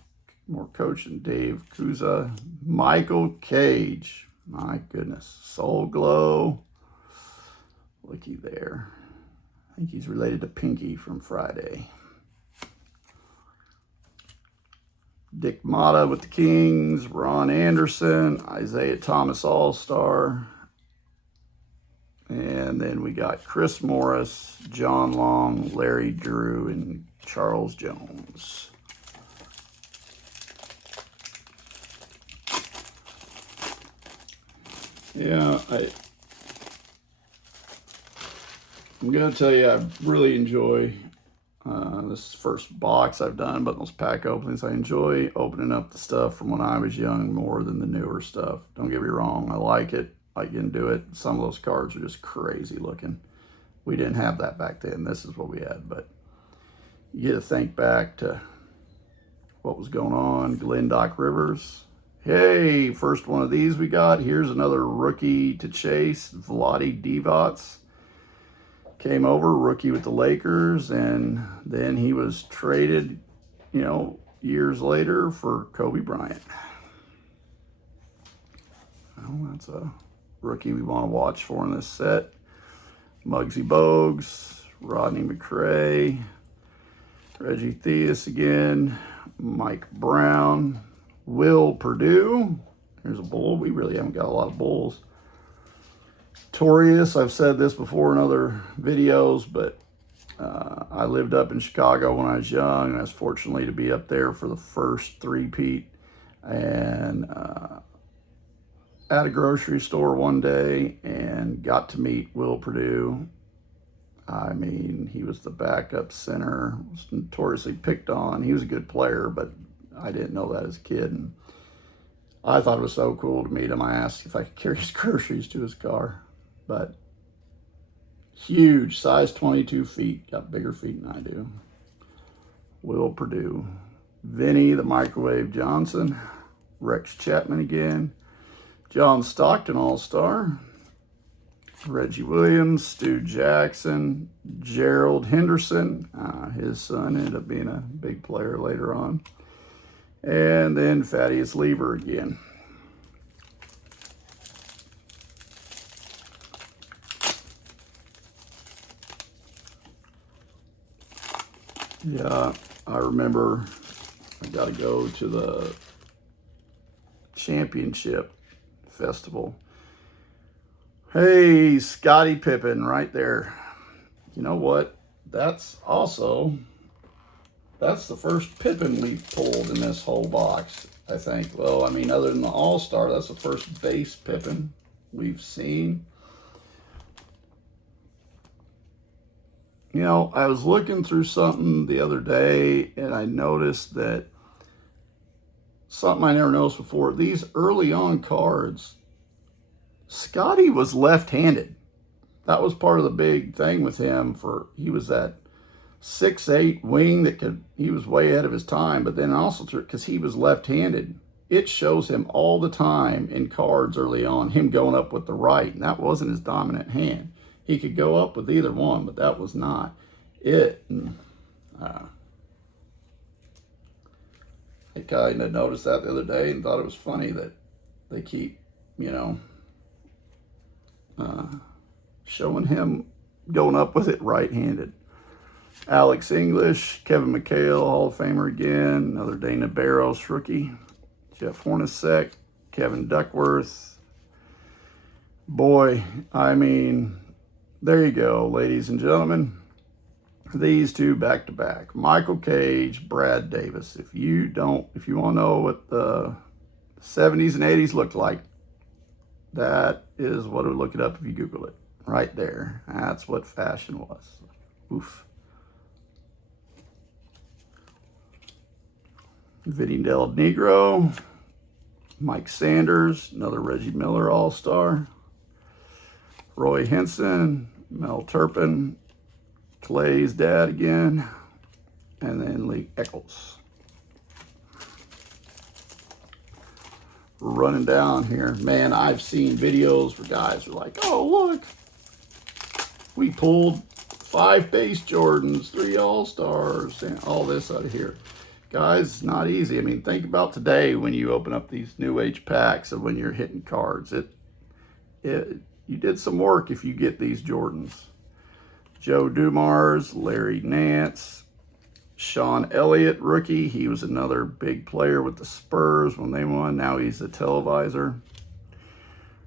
More coaching. Dave Kuza. Michael Cage. My goodness. Soul Glow. Looky there. I think he's related to Pinky from Friday. Dick Motta with the Kings. Ron Anderson. Isaiah Thomas All-Star. And then we got Chris Morris, John Long, Larry Drew, and Charles Jones. Yeah, I'm going to tell you, I really enjoy this first box I've done, but those pack openings, I enjoy opening up the stuff from when I was young more than the newer stuff. Don't get me wrong, I like it. I can do it. Some of those cards are just crazy looking. We didn't have that back then. This is what we had, but you get to think back to what was going on. Glenn Doc Rivers. Hey, first one of these we got. Here's another rookie to chase. Vlade Divac came over, rookie with the Lakers, and then he was traded, you know, years later for Kobe Bryant. Well, that's a rookie we want to watch for in this set. Muggsy Bogues, Rodney McRae, Reggie Theus again, Mike Brown, Will Purdue. There's a Bull. We really haven't got a lot of Bulls. Torius, I've said this before in other videos, but I lived up in Chicago when I was young, and I was fortunately to be up there for the first three-peat. And at a grocery store one day and got to meet Will Purdue. I mean, he was the backup center, was notoriously picked on. He was a good player, but I didn't know that as a kid. And I thought it was so cool to meet him. I asked if I could carry his groceries to his car, but Huge, size 22 feet. Got bigger feet than I do. Will Purdue. Vinny the Microwave Johnson. Rex Chapman again. John Stockton All-Star. Reggie Williams, Stu Jackson, Gerald Henderson. His son ended up being a big player later on. And then Thaddeus Lever again. Yeah, I remember I got to go to the championship festival. Hey, Scottie Pippen right there. You know what? That's the first Pippen we've pulled in this whole box, I think. Well, I mean, other than the All-Star, that's the first base Pippen we've seen. You know, I was looking through something the other day, and I noticed that something I never noticed before. These early on cards, Scotty was left-handed. That was part of the big thing with him. He was that 6'8" wing he was way ahead of his time, but then also because he was left-handed, it shows him all the time in cards early on, him going up with the right, and that wasn't his dominant hand. He could go up with either one, but that was not it. I kind of noticed that the other day and thought it was funny that they keep, showing him going up with it right-handed. Alex English, Kevin McHale, Hall of Famer again, another Dana Barros rookie, Jeff Hornacek, Kevin Duckworth. Boy, I mean, there you go, ladies and gentlemen. These two back-to-back. Michael Cage, Brad Davis. If you want to know what the 70s and 80s looked like, that is what it would look it up if you Google it. Right there. That's what fashion was. Oof. Vinny Del Negro. Mike Sanders. Another Reggie Miller All-Star. Roy Henson. Mel Turpin. Clay's dad again. And then Lee Eccles. Running down here. Man, I've seen videos where guys are like, oh, look. We pulled 5 base Jordans, 3 All-Stars, and all this out of here. Guys, it's not easy. I mean, think about today when you open up these new age packs of when you're hitting cards. You did some work if you get these Jordans. Joe Dumars, Larry Nance, Sean Elliott, rookie. He was another big player with the Spurs when they won. Now he's the televisor.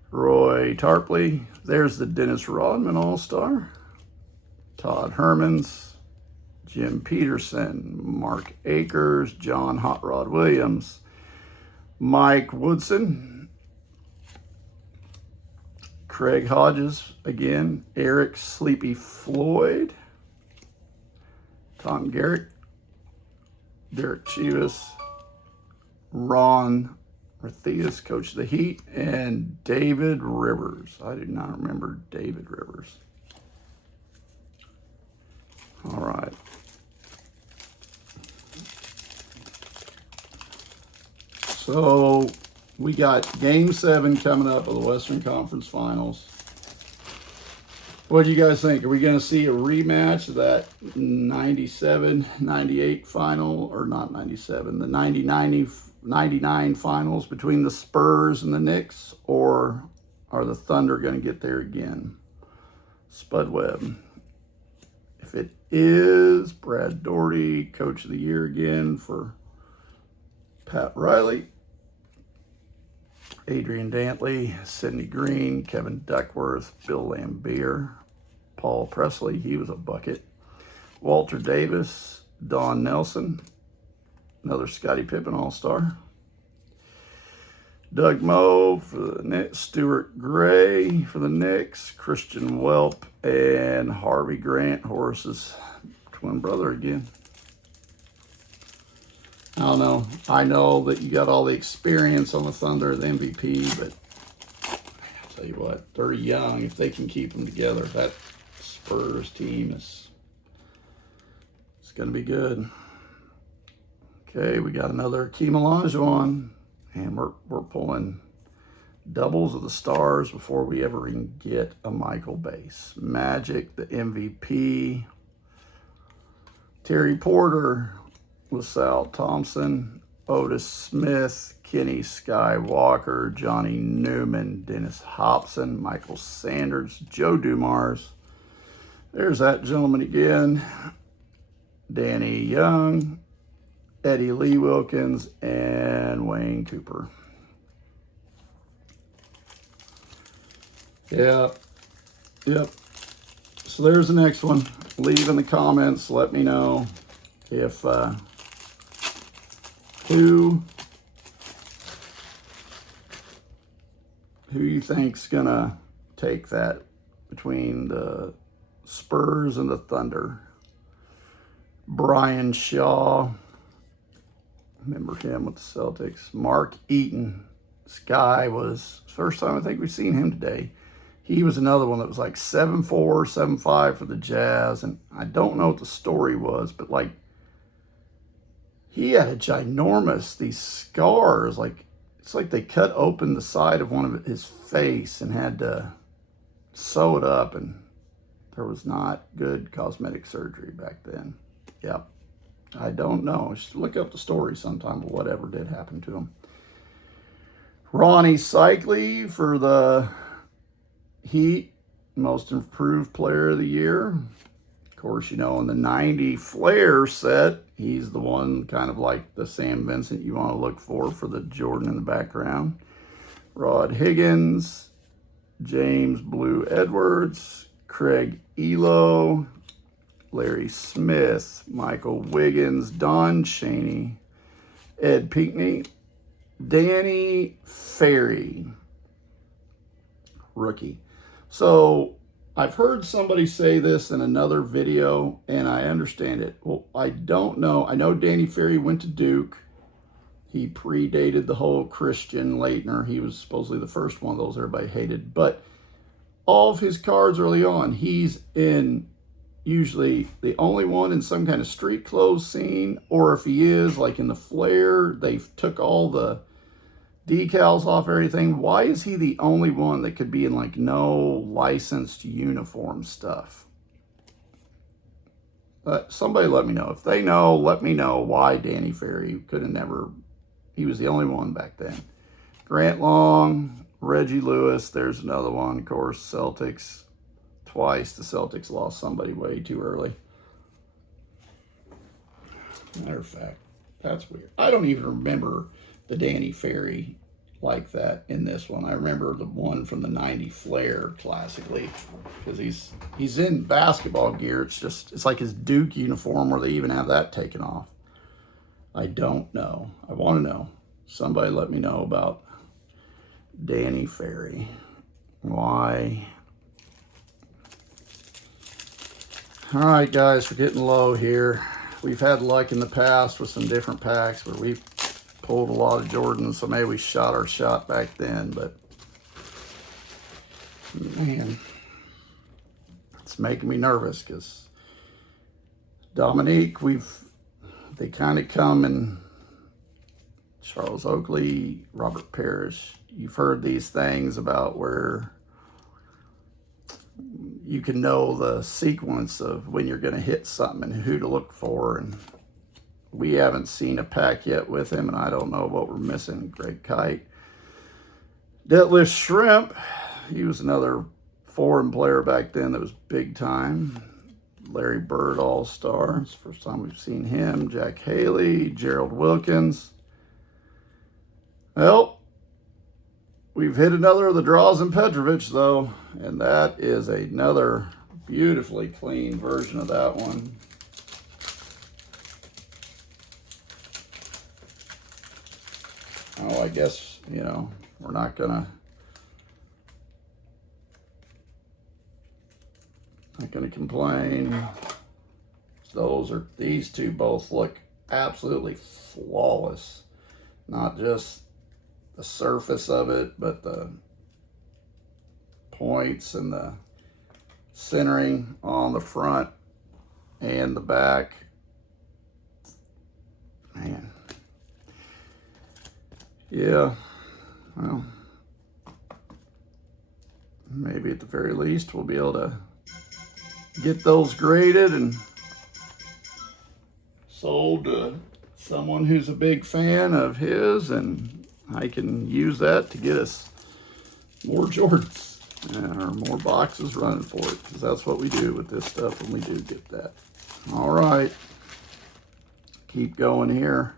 Roy Tarpley. There's the Dennis Rodman All-Star. Todd Hermans. Jim Peterson. Mark Akers. John Hot Rod Williams. Mike Woodson. Craig Hodges again. Eric Sleepy Floyd. Tom Garrett. Derek Chivas. Ron Matthias, coach of the Heat, and David Rivers. I do not remember David Rivers. All right. So we got Game 7 coming up of the Western Conference Finals. What do you guys think? Are we going to see a rematch of that 97-98 final, or not 97, the 99 finals between the Spurs and the Knicks, or are the Thunder going to get there again? Spud Webb. If it is, Brad Daugherty, Coach of the Year again for Pat Riley. Adrian Dantley, Sidney Green, Kevin Duckworth, Bill Laimbeer, Paul Presley, he was a bucket. Walter Davis, Don Nelson, another Scottie Pippen All-Star. Doug Moe for the Knicks, Stuart Gray for the Knicks, Christian Welp, and Harvey Grant, Horace's twin brother again. I don't know. I know that you got all the experience on the Thunder, the MVP, but I'll tell you what, they're young. If they can keep them together, that's Spurs team is going to be good. Okay, we got another Hakeem Olajuwon, and we're pulling doubles of the stars before we ever even get a Michael base. Magic, the MVP. Terry Porter, LaSalle Thompson, Otis Smith, Kenny Skywalker, Johnny Newman, Dennis Hobson, Michael Sanders, Joe Dumars. There's that gentleman again. Danny Young, Eddie Lee Wilkins, and Wayne Cooper. Yep. So there's the next one. Leave in the comments. Let me know if who you think's gonna take that between the Spurs and the Thunder. Brian Shaw, remember him with the Celtics. Mark Eaton, this guy was first time I think we've seen him today. He was another one that was like 7'4", 7'5" for the Jazz, and I don't know what the story was, but like he had a ginormous, these scars, like it's like they cut open the side of one of his face and had to sew it up, and there was not good cosmetic surgery back then. Yep. I don't know. Just look up the story sometime, but whatever did happen to him. Ronnie Cycli for the Heat, most improved player of the year. Of course, you know, in the 90 Flair set, he's the one kind of like the Sam Vincent you want to look for the Jordan in the background. Rod Higgins, James Blue Edwards, Craig Elo, Larry Smith, Michael Wiggins, Don Chaney, Ed Pinckney, Danny Ferry, rookie. So I've heard somebody say this in another video, and I understand it. Well, I don't know. I know Danny Ferry went to Duke. He predated the whole Christian Laettner. He was supposedly the first one of those everybody hated. But all of his cards early on, he's in usually the only one in some kind of street clothes scene, or if he is like in the Flair, they've took all the decals off everything. Why is he the only one that could be in like no licensed uniform stuff? Somebody let me know. If they know, let me know why Danny Ferry could have never, he was the only one back then. Grant Long, Reggie Lewis, there's another one, of course, Celtics. Twice the Celtics lost somebody way too early. Matter of fact, that's weird. I don't even remember the Danny Ferry like that in this one. I remember the one from the 90 Flair classically, because he's in basketball gear. It's like his Duke uniform, where they even have that taken off. I don't know. I want to know. Somebody let me know about Danny Ferry. Why? All right, guys, we're getting low here. We've had luck in the past with some different packs where we've pulled a lot of Jordans, so maybe we shot our shot back then, but man, it's making me nervous because Dominique, they kind of come in Charles Oakley, Robert Parrish. You've heard these things about where you can know the sequence of when you're going to hit something and who to look for. And we haven't seen a pack yet with him, and I don't know what we're missing. Greg Kite. Detlef Shrimp. He was another foreign player back then that was big time. Larry Bird All-Star. It's the first time we've seen him. Jack Haley. Gerald Wilkins. Well, we've hit another of the Drazen Petrovic, though, and that is another beautifully clean version of that one. Oh, I guess, you know, we're not gonna complain. These two both look absolutely flawless. Not just the surface of it, but the points and the centering on the front and the back. Man. Yeah. Well, maybe at the very least we'll be able to get those graded and sold to someone who's a big fan of his, and I can use that to get us more Jordans or more boxes running for it, because that's what we do with this stuff when we do get that. All right, keep going here.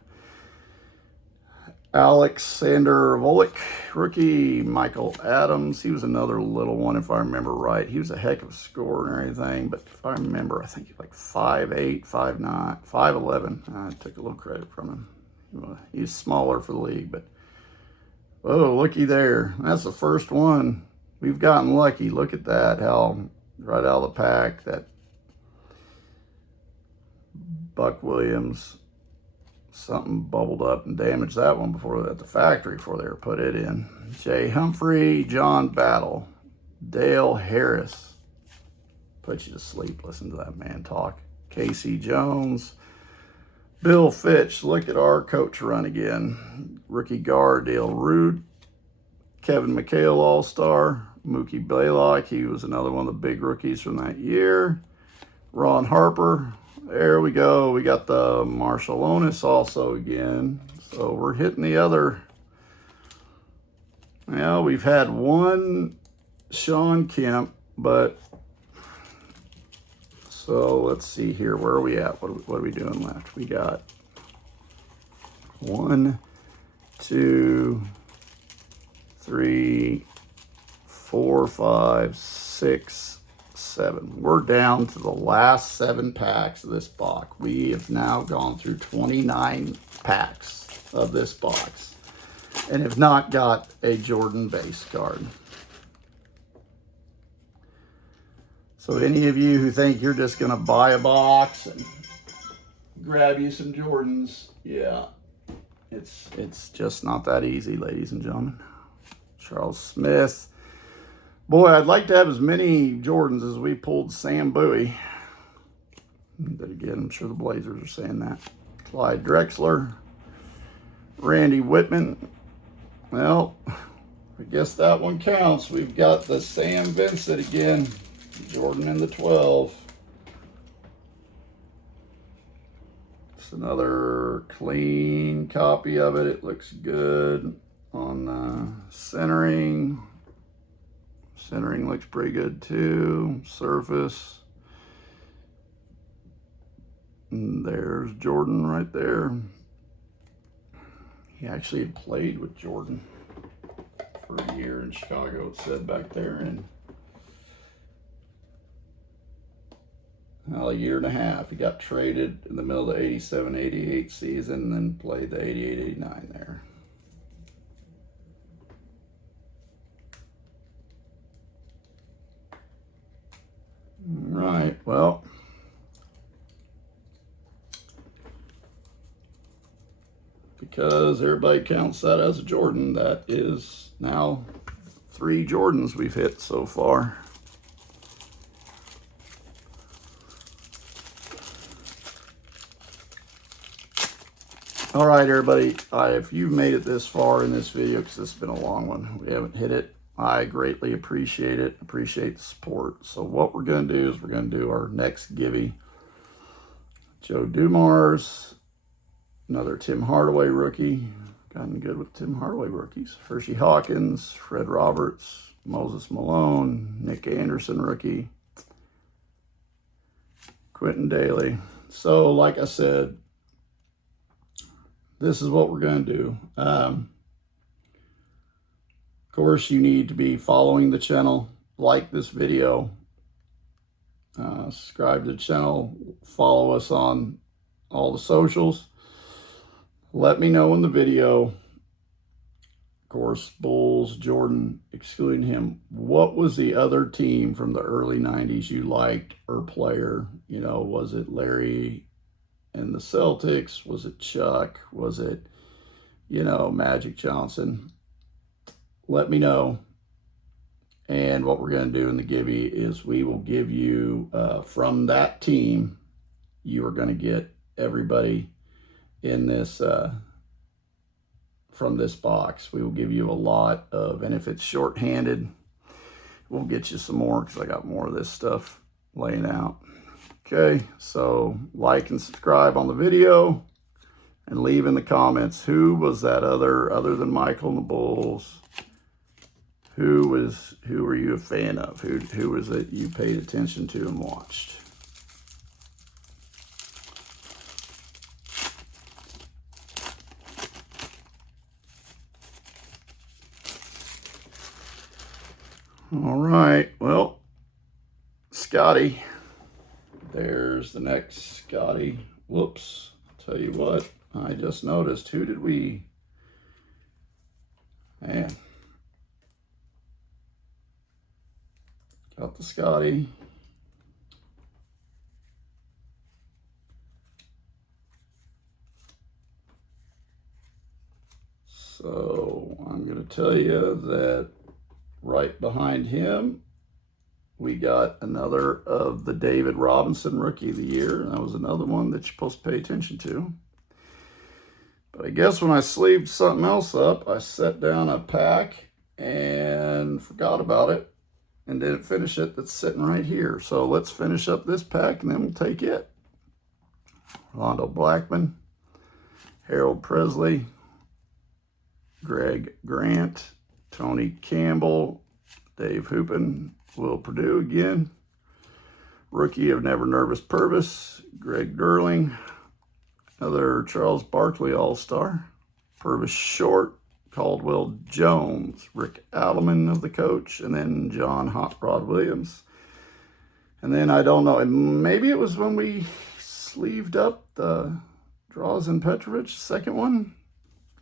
Alexander Volek, rookie. Michael Adams, he was another little one if I remember right. He was a heck of a scorer and everything, but if I remember, I think he was like 5'8", 5'9", 5'11". I took a little credit from him. He's smaller for the league, but oh, looky there. That's the first one. We've gotten lucky. Look at that, how right out of the pack, that Buck Williams, something bubbled up and damaged that one before at the factory before they were put it in. Jay Humphrey, John Battle, Dale Harris. Put you to sleep. Listen to that man talk. Casey Jones, Bill Fitch. Look at our coach run again. Rookie guard Dale Rude, Kevin McHale, All-Star. Mookie Blaylock, he was another one of the big rookies from that year. Ron Harper. There we go. We got the Marshallonis also again. So we're hitting the other. Well, we've had one Sean Kemp, but so let's see here. Where are we at? What are we doing left? We got 1, 2, 3, 4, 5, 6, 7. We're down to the last 7 packs of this box. We have now gone through 29 packs of this box and have not got a Jordan base card. So any of you who think you're just going to buy a box and grab you some Jordans, yeah, it's just not that easy, ladies and gentlemen. Charles Smith. Boy, I'd like to have as many Jordans as we pulled Sam Bowie. But again, I'm sure the Blazers are saying that. Clyde Drexler. Randy Whitman. Well, I guess that one counts. We've got the Sam Vincent again. Jordan in the 12. It's another clean copy of it. It looks good on centering. Centering looks pretty good too. Surface. And there's Jordan right there. He actually had played with Jordan for a year in Chicago, it said back there. And well, a year and a half. He got traded in the middle of the 87-88 season and then played the 88-89 there. Right, well, because everybody counts that as a Jordan, that is now 3 Jordans we've hit so far. All right, everybody, if you've made it this far in this video, because this has been a long one, we haven't hit it, I greatly appreciate it, appreciate the support. So what we're going to do is we're going to do our next Givey. Joe Dumars, another Tim Hardaway rookie. Gotten good with Tim Hardaway rookies. Hershey Hawkins, Fred Roberts, Moses Malone, Nick Anderson rookie, Quentin Daly. So like I said, this is what we're going to do. Of course, you need to be following the channel, like this video, subscribe to the channel, follow us on all the socials. Let me know in the video, of course, Bulls, Jordan, excluding him, what was the other team from the early 90s you liked or player? You know, was it Larry and the Celtics? Was it Chuck? Was it, you know, Magic Johnson? Let me know. And what we're going to do in the Gibby is we will give you, from that team, you are going to get everybody in this, from this box. We will give you a lot of, and if it's short-handed, we'll get you some more because I got more of this stuff laying out. Okay, so like and subscribe on the video and leave in the comments who was that other than Michael and the Bulls. Who were you a fan of? Who was it you paid attention to and watched? All right, well, Scotty. There's the next Scotty. Whoops. I'll tell you what, I just noticed. Who did we... Man. Got the Scotty. So I'm going to tell you that right behind him, we got another of the David Robinson Rookie of the Year. That was another one that you're supposed to pay attention to. But I guess when I sleeved something else up, I set down a pack and forgot about it and didn't finish it. That's sitting right here. So let's finish up this pack and then we'll take it. Rondo Blackman, Harold Presley, Greg Grant, Tony Campbell, Dave Hoopin, Will Perdue again, rookie of Never Nervous Purvis, Greg Durling, another Charles Barkley All-Star, Purvis Short, Caldwell Jones, Rick Adelman of the coach, and then John Hot Rod Williams. And then I don't know, maybe it was when we sleeved up the Drazen Petrovic, second one.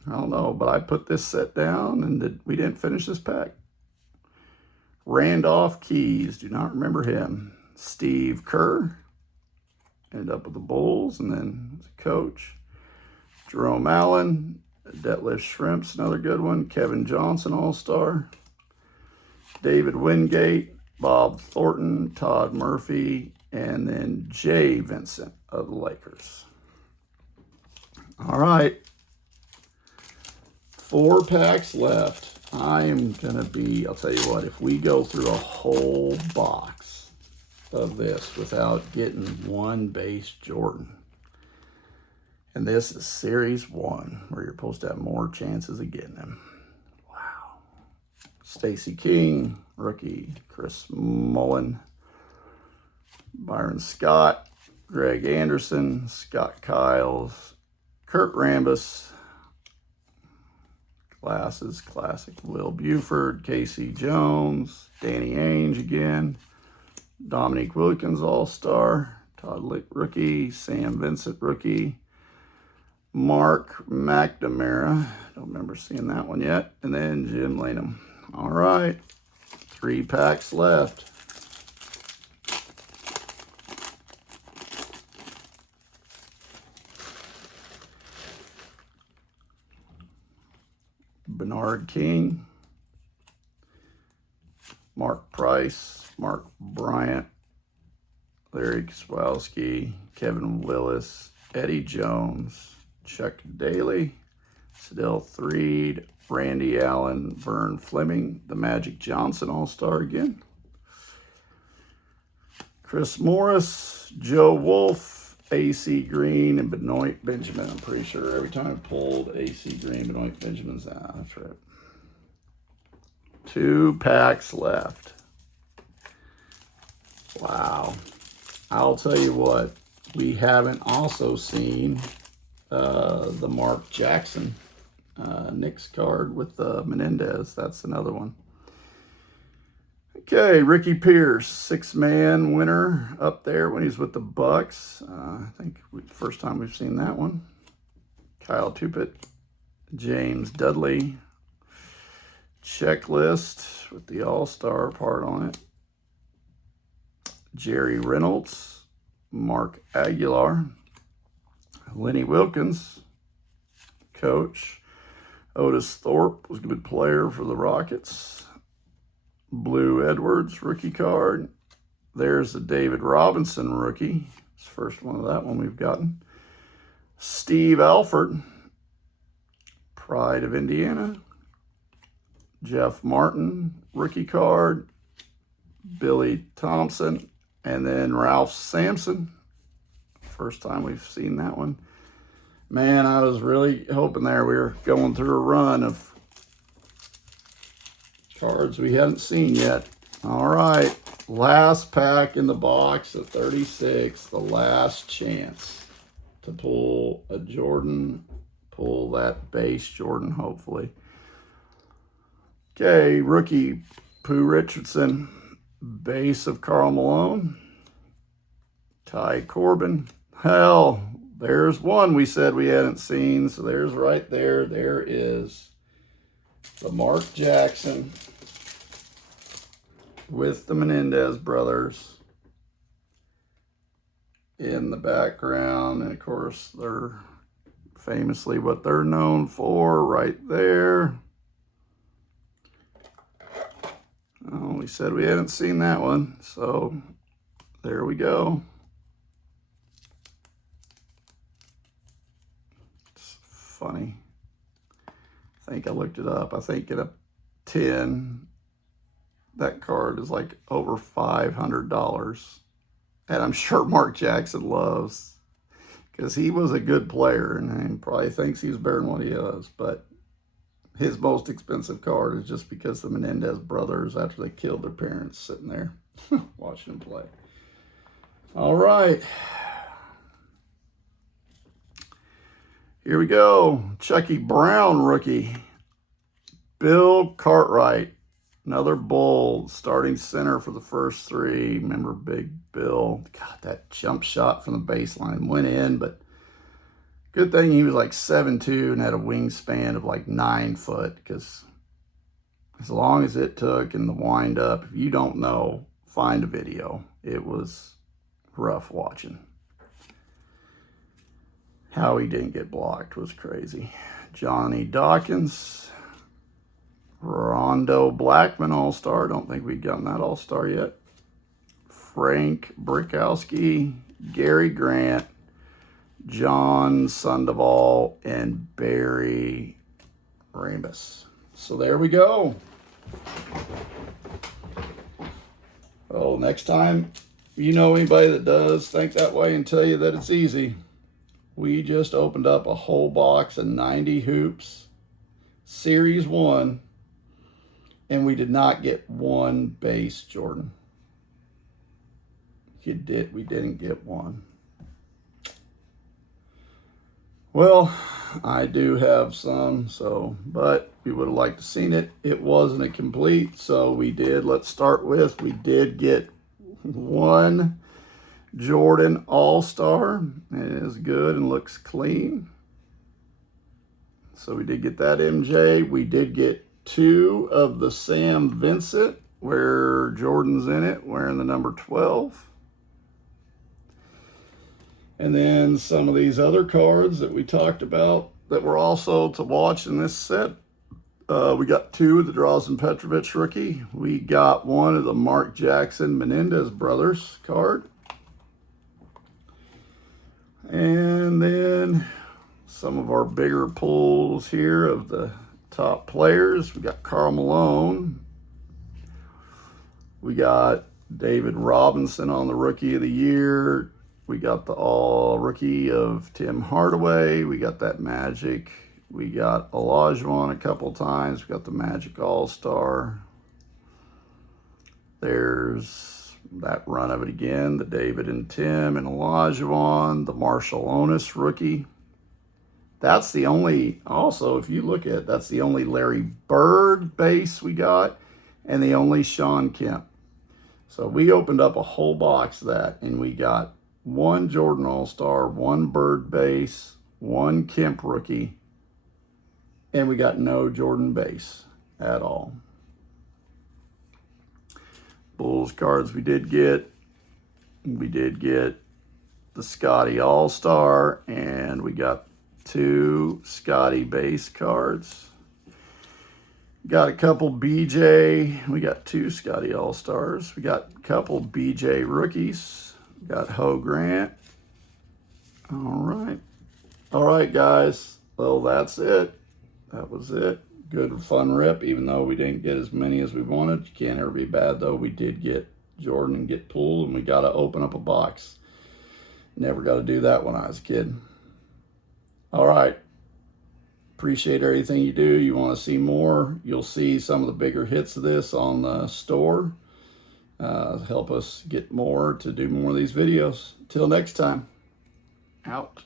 I don't know, but I put this set down and we didn't finish this pack. Randolph Keys, do not remember him. Steve Kerr, ended up with the Bulls and then as a coach. Jerome Allen, Detlef Schrempf's another good one. Kevin Johnson, All-Star. David Wingate, Bob Thornton, Todd Murphy, and then Jay Vincent of the Lakers. All right. 4 packs left. I am going to be, I'll tell you what, if we go through a whole box of this without getting one base Jordan, and this is Series 1, where you're supposed to have more chances of getting them. Wow. Stacey King, rookie. Chris Mullen, Byron Scott, Greg Anderson, Scott Kiles, Kurt Rambis, Glasses, classic. Will Buford, Casey Jones, Danny Ainge again, Dominique Wilkins, All-Star, Todd Lick, rookie, Sam Vincent, rookie, Mark McNamara, don't remember seeing that one yet, and then Jim Lanham. All right, 3 packs left. Bernard King, Mark Price, Mark Bryant, Larry Kozlowski, Kevin Willis, Eddie Jones, Chuck Daly, Sadell Threed, Randy Allen, Vern Fleming, the Magic Johnson All-Star again, Chris Morris, Joe Wolf, AC Green, and Benoit Benjamin. I'm pretty sure every time I pulled AC Green, Benoit Benjamin's out. That's right. 2 packs left. Wow. I'll tell you what, we haven't also seen the Mark Jackson Knicks card with Menendez. That's another one. Okay, Ricky Pierce, 6-man winner up there when he's with the Bucks. I think first time we've seen that one. Kyle Tupitt, James Dudley, checklist with the All-Star part on it. Jerry Reynolds, Mark Aguilar, Lenny Wilkins, coach. Otis Thorpe was a good player for the Rockets. Blue Edwards rookie card. There's the David Robinson rookie. It's the first one of that one we've gotten. Steve Alford, Pride of Indiana. Jeff Martin rookie card. Billy Thompson, and then Ralph Sampson. First time we've seen that one. Man, I was really hoping there we were going through a run of cards we hadn't seen yet. All right, last pack in the box at 36, the last chance to pull a Jordan, pull that base Jordan, hopefully. Okay, rookie Pooh Richardson, base of Karl Malone, Ty Corbin. Hell, there's one we said we hadn't seen, so there's right there. There is the Mark Jackson with the Menendez brothers in the background. And of course, they're famously what they're known for right there. Oh, we said we hadn't seen that one, so there we go. It's funny. I think I looked it up. I think in a 10, that card is like over $500. And I'm sure Mark Jackson loves, because he was a good player and probably thinks he's better than what he is. But his most expensive card is just because the Menendez brothers, after they killed their parents, sitting there watching him play. All right. Here we go. Chucky Brown rookie. Bill Cartwright. Another Bull, starting center for the first three. Remember Big Bill. God, that jump shot from the baseline went in, but good thing he was like 7'2" and had a wingspan of like 9 foot, because as long as it took in the wind up, if you don't know, find a video. It was rough watching. How he didn't get blocked was crazy. Johnny Dawkins. Rondo Blackman All-Star. Don't think we've gotten that All-Star yet. Frank Brickowski. Gary Grant. John Sandoval, and Barry Ramos. So there we go. Well, next time you know anybody that does think that way and tell you that it's easy, we just opened up a whole box of 90 hoops, Series 1, and we did not get one base Jordan. We didn't get one. Well, I do have some, but we would have liked to seen it. It wasn't a complete, so we did. Let's start with, we did get one Jordan All-Star. It is good and looks clean. So we did get that MJ. We did get 2 of the Sam Vincent, where Jordan's in it, wearing the number 12. And then some of these other cards that we talked about that were also to watch in this set. We got 2 of the Drazen Petrovic rookie. We got 1 of the Mark Jackson Menendez brothers card. And then some of our bigger pulls here of the top players. We got Karl Malone. We got David Robinson on the Rookie of the Year. We got the all-rookie of Tim Hardaway. We got that Magic. We got Olajuwon a couple times. We got the Magic All-Star. There's that run of it again, the David and Tim and Olajuwon. The Marshall Onis rookie. That's the only, also, if you look at it, that's the only Larry Bird base we got, and the only Sean Kemp. So we opened up a whole box of that, and we got 1 Jordan All-Star, 1 Bird base, 1 Kemp rookie, and we got no Jordan base at all. Bulls cards we did get the Scotty All-Star, and we got 2 Scotty base cards. Got a couple BJ. We got 2 Scotty All-Stars. We got a couple BJ rookies. Got Ho Grant. All right. All right, guys. Well, that's it. That was it. Good, fun rip, even though we didn't get as many as we wanted. You can't ever be bad, though. We did get Jordan and get pulled, and we got to open up a box. Never got to do that when I was a kid. All right. Appreciate everything you do. You want to see more, you'll see some of the bigger hits of this on the store. Help us get more to do more of these videos. Till next time, out.